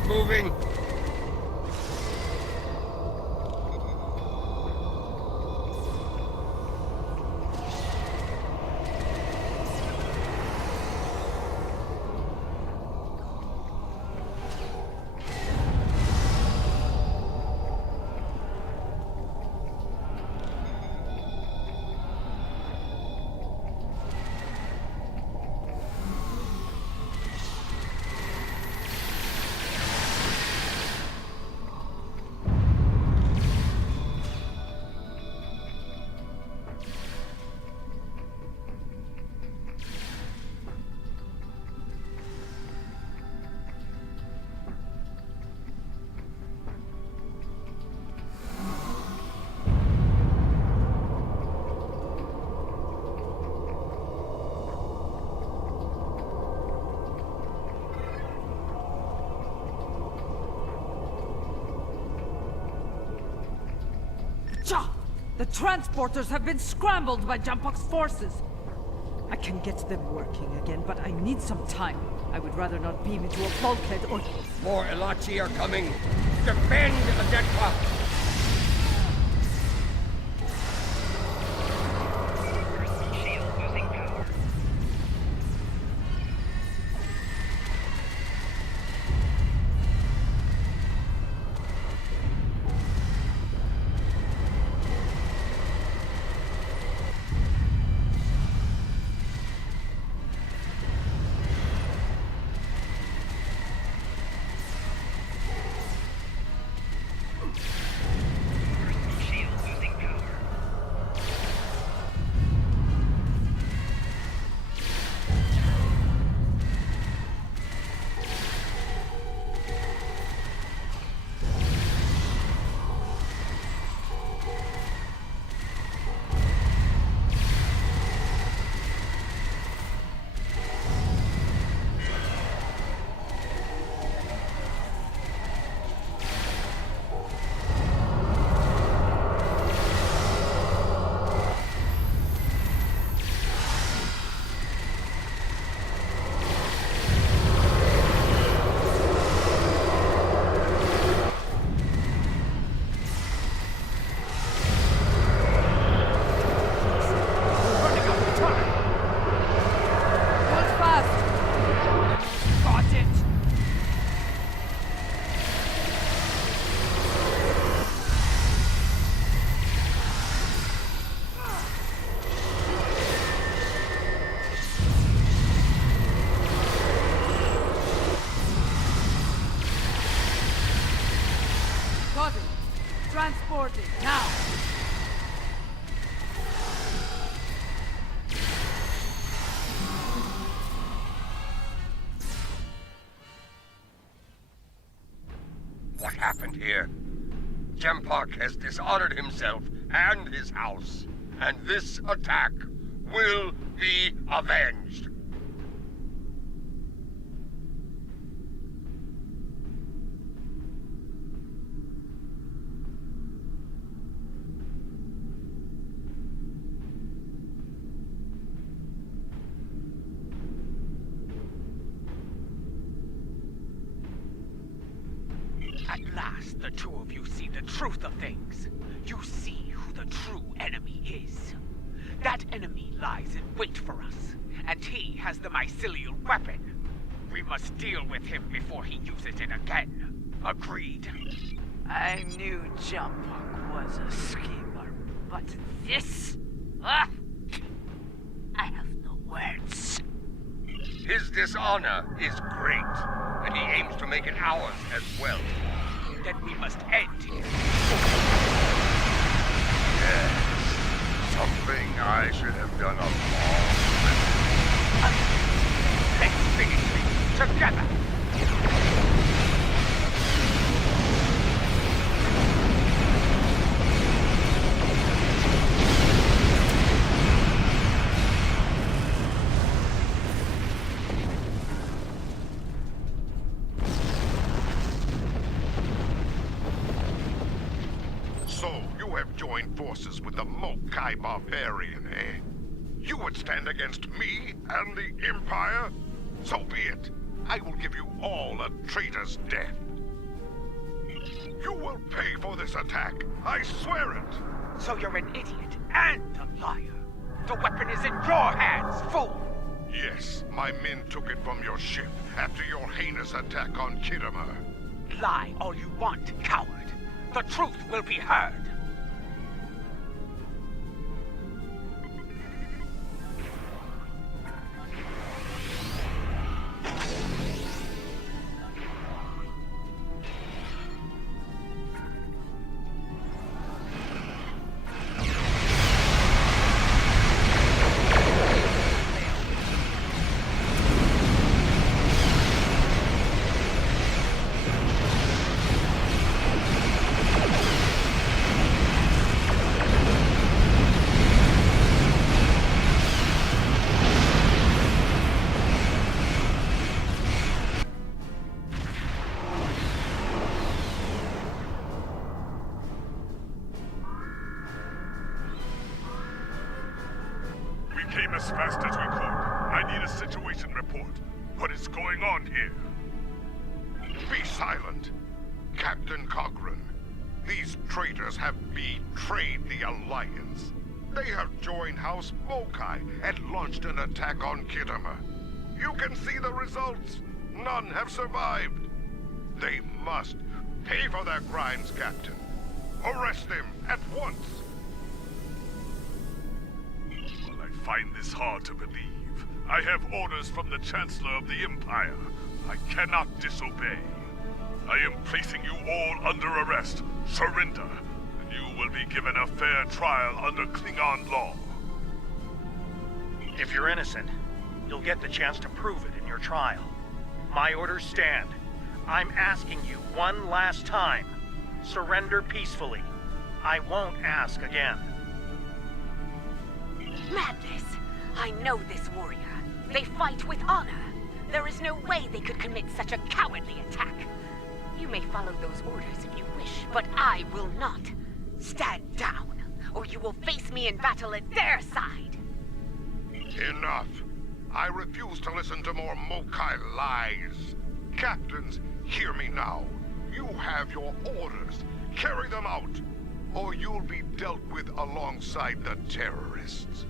moving. The transporters have been scrambled by Jumpok's forces. I can get them working again, but I need some time. I would rather not beam into a bulkhead or... More Elachi are coming. Defend the dead clock. Shield losing power. Shield losing power. Hold fast! Got it! Got it! Transporting, now! What happened here? Jempok has dishonored himself and his house, and this attack will be avenged. At last, the two of you see the truth of things. You see who the true enemy is. That enemy lies in wait for us, and he has the mycelial weapon. We must deal with him before he uses it again. Agreed? I knew Jumpok was a schemer, but this? Ah! I have no words. His dishonor is great, and he aims to make it ours as well. Then we must end him. Yes. Something I should have done a long Let's finish things together. So, you have joined forces with the Mokai Barbarian, eh? You would stand against me and the Empire? So be it. I will give you all a traitor's death. You will pay for this attack. I swear it. So you're an idiot and a liar. The weapon is in your hands, fool. Yes, my men took it from your ship after your heinous attack on Khitomer. Lie all you want, coward. The truth will be heard. Came as fast as we could. I need a situation report. What is going on here? Be silent, Captain Cochrane. These traitors have betrayed the Alliance. They have joined House Mokai and launched an attack on Khitomer. You can see the results. None have survived. They must pay for their crimes, Captain. Arrest them at once. I find this hard to believe. I have orders from the Chancellor of the Empire. I cannot disobey. I am placing you all under arrest. Surrender, and you will be given a fair trial under Klingon law. If you're innocent, you'll get the chance to prove it in your trial. My orders stand. I'm asking you one last time. Surrender peacefully. I won't ask again. Madness! I know this warrior. They fight with honor. There is no way they could commit such a cowardly attack. You may follow those orders if you wish, but I will not. Stand down, or you will face me in battle at their side. Enough. I refuse to listen to more Mokai lies. Captains, hear me now. You have your orders. Carry them out, or you'll be dealt with alongside the terrorists.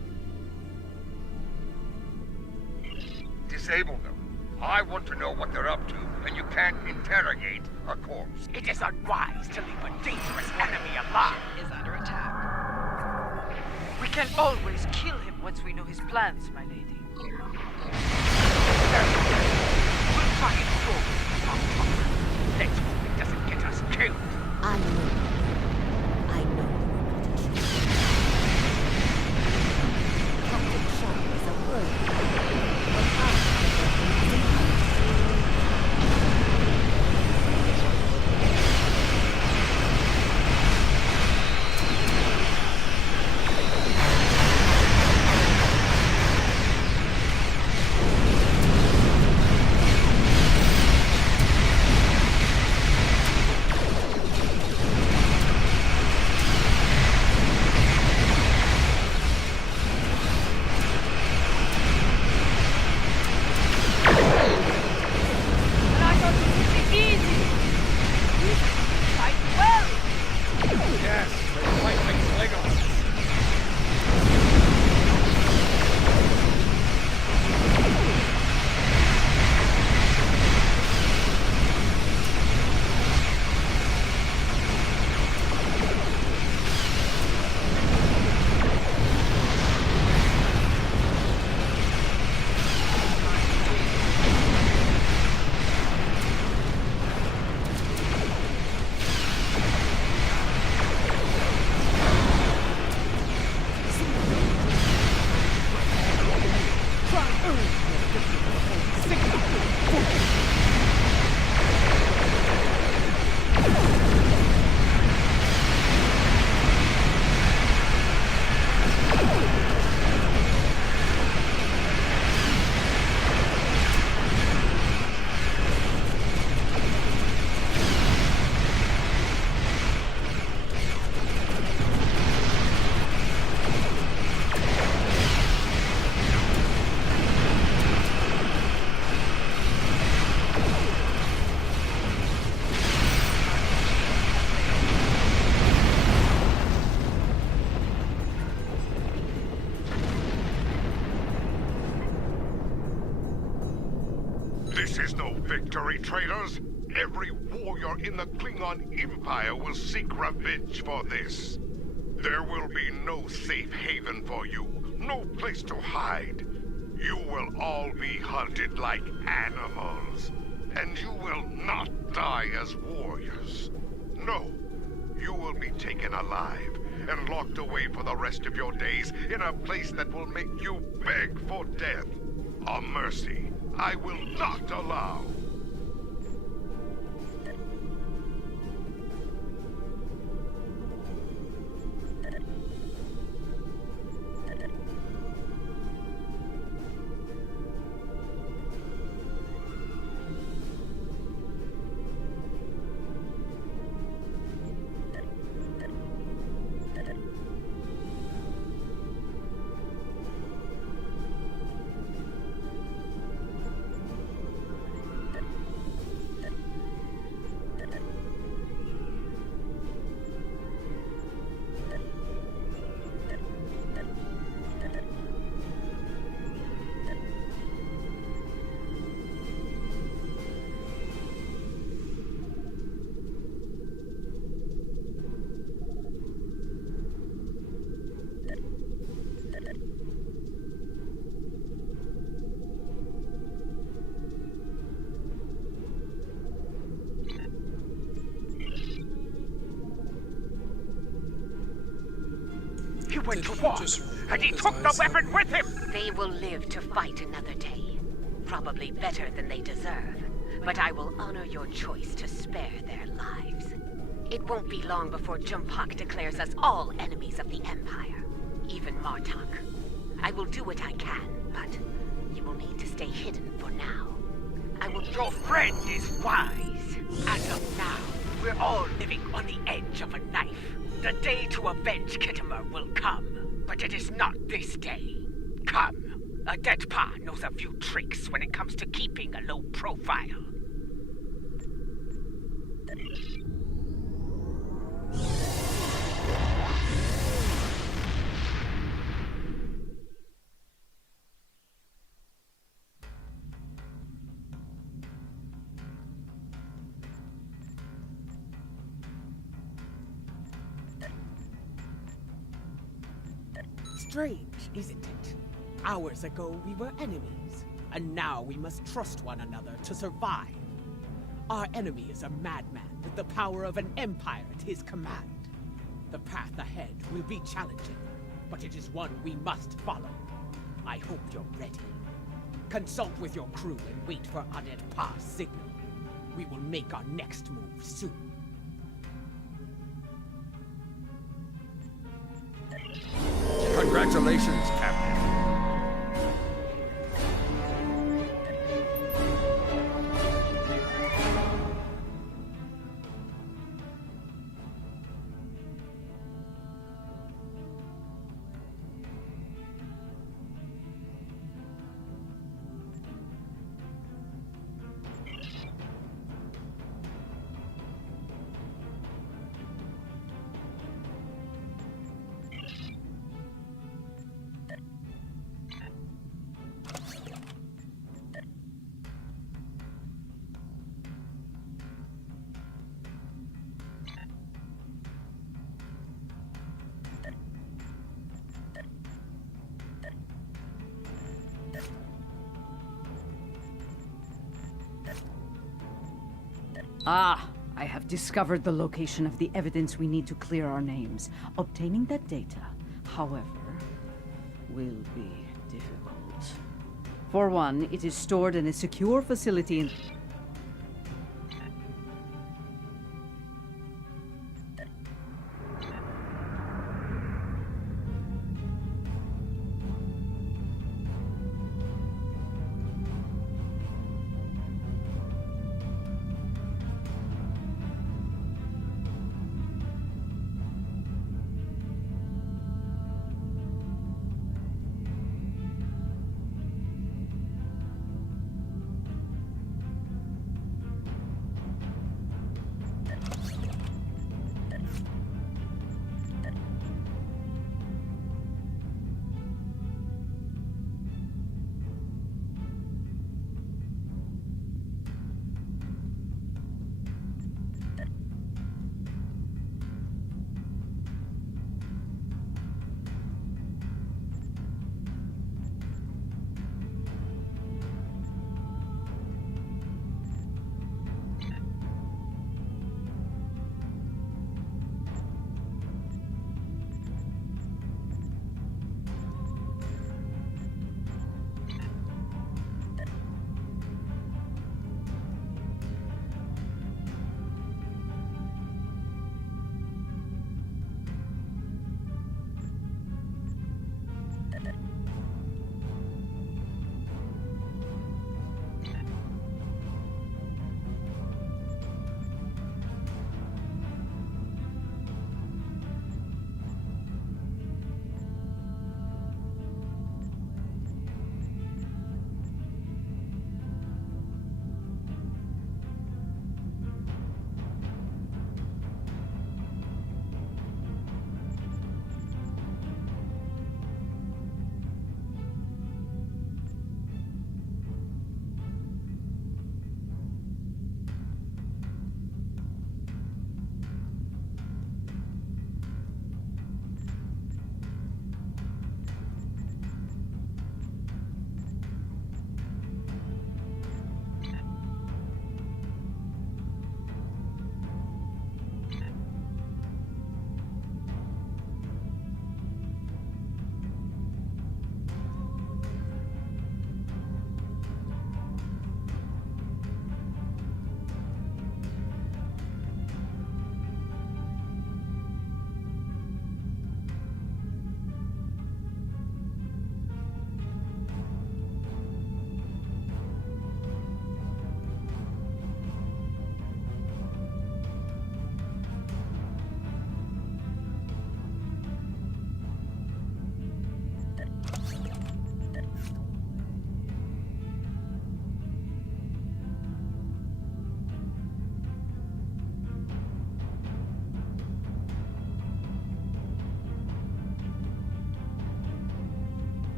Disable them. I want to know what they're up to, and you can't interrogate a corpse. It is unwise to leave a dangerous enemy alive. Is under attack. We can always kill him once we know his plans, my lady. We'll try it forward. Let's hope it doesn't get us killed. I know Captain Shaw is a word. This is no victory, traitors! Every warrior in the Klingon Empire will seek revenge for this. There will be no safe haven for you, no place to hide. You will all be hunted like animals, and you will not die as warriors. No, you will be taken alive and locked away for the rest of your days in a place that will make you beg for death. A mercy I will not allow. He went to war, and he took the weapon with him! They will live to fight another day. Probably better than they deserve. But I will honor your choice to spare their lives. It won't be long before Jumpak declares us all enemies of the Empire. Even Martok. I will do what I can, but you will need to stay hidden for now. I will... Your friend is wise. As of now, we're all living on the edge of a knife. The day to avenge Kittimer will come, but it is not this day. Come. A dead pa knows a few tricks when it comes to keeping a low profile. Strange, isn't it? Hours ago we were enemies, and now we must trust one another to survive. Our enemy is a madman with the power of an empire at his command. The path ahead will be challenging, but it is one we must follow. I hope you're ready. Consult with your crew and wait for Adet Pa's signal. We will make our next move soon. Congratulations, Captain. Ah, I have discovered the location of the evidence we need to clear our names. Obtaining that data, however, will be difficult. For one, it is stored in a secure facility in...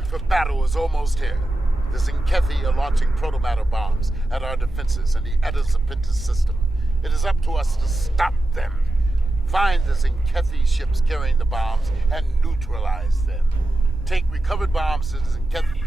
time for battle is almost here. The Zinkethi are launching protomatter bombs at our defenses in the Etta Zapintis system. It is up to us to stop them. Find the Zinkethi ships carrying the bombs and neutralize them. Take recovered bombs to the Zinkethi.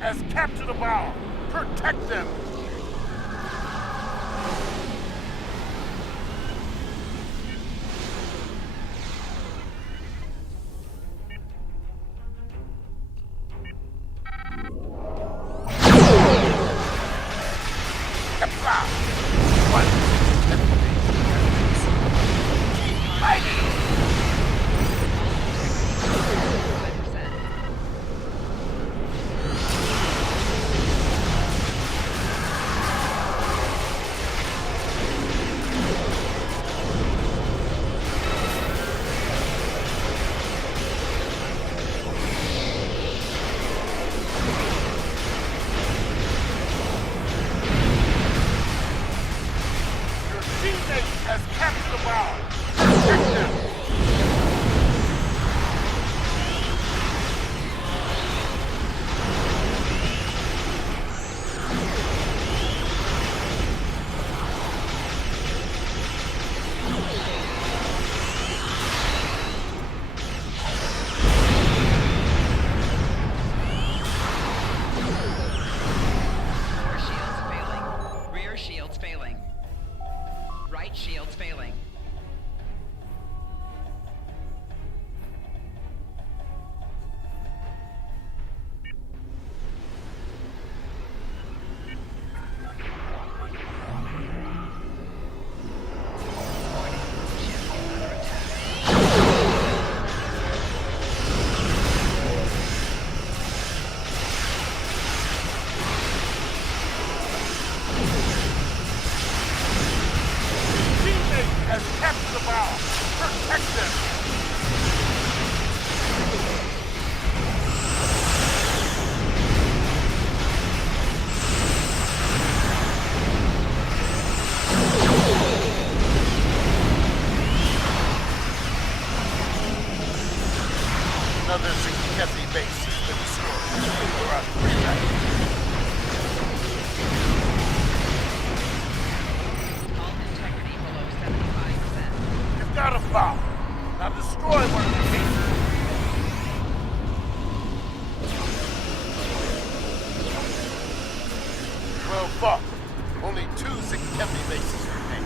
Has captured a bomb. Protect them. Another Zinkethi base has been destroyed. We're on All integrity below 75%. You've got a bomb. Now destroy one of the bases. Well fought. Only 2 Zinkethi bases remain.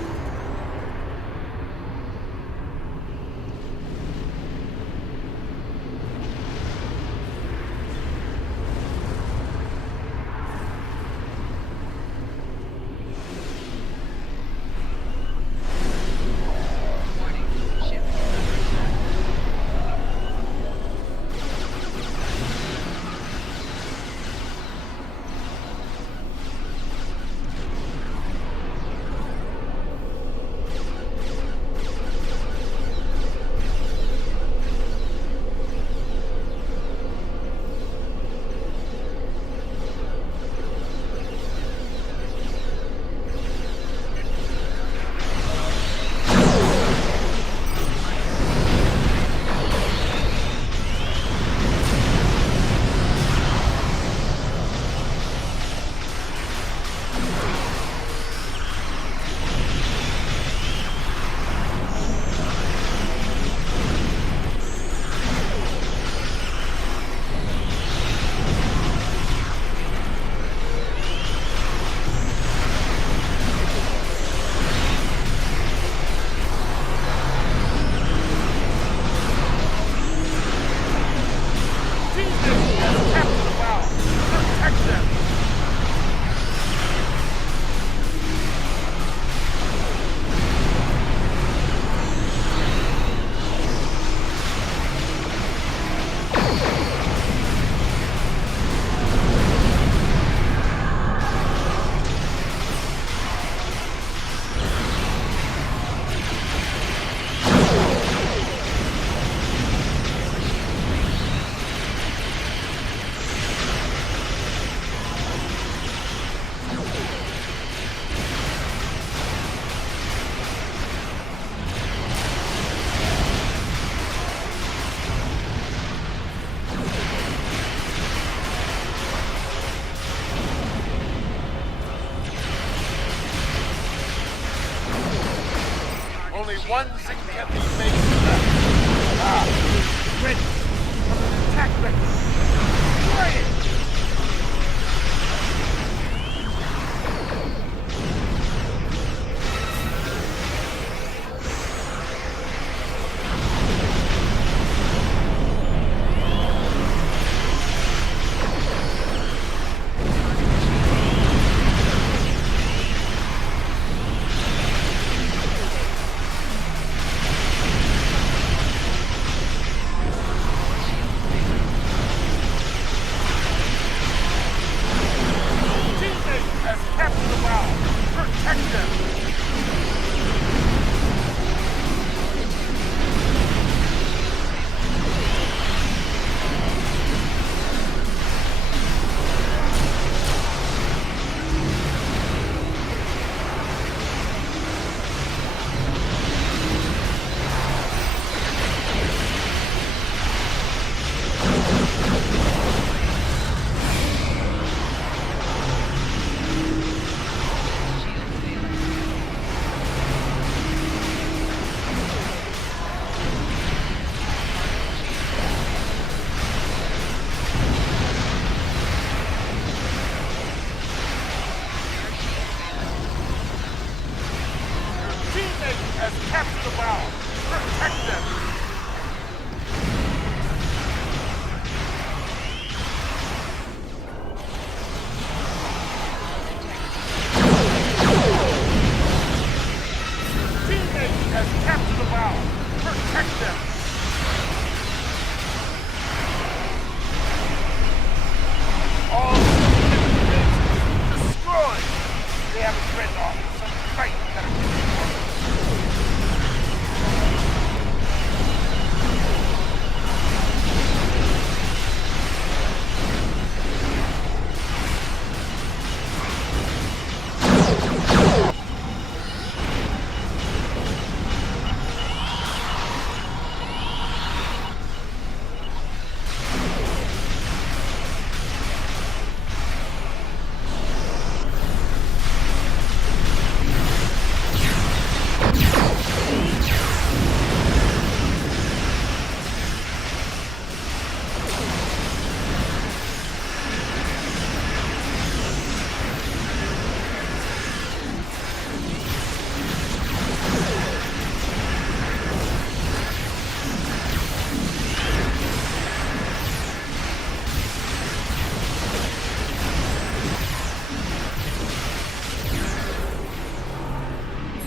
only one Zinkethi base left. Ready. Attack ready. Try it!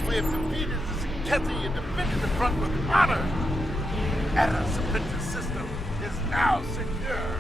We have defeated the Zinkethi and defended the front with honor. Adam's system is now secure.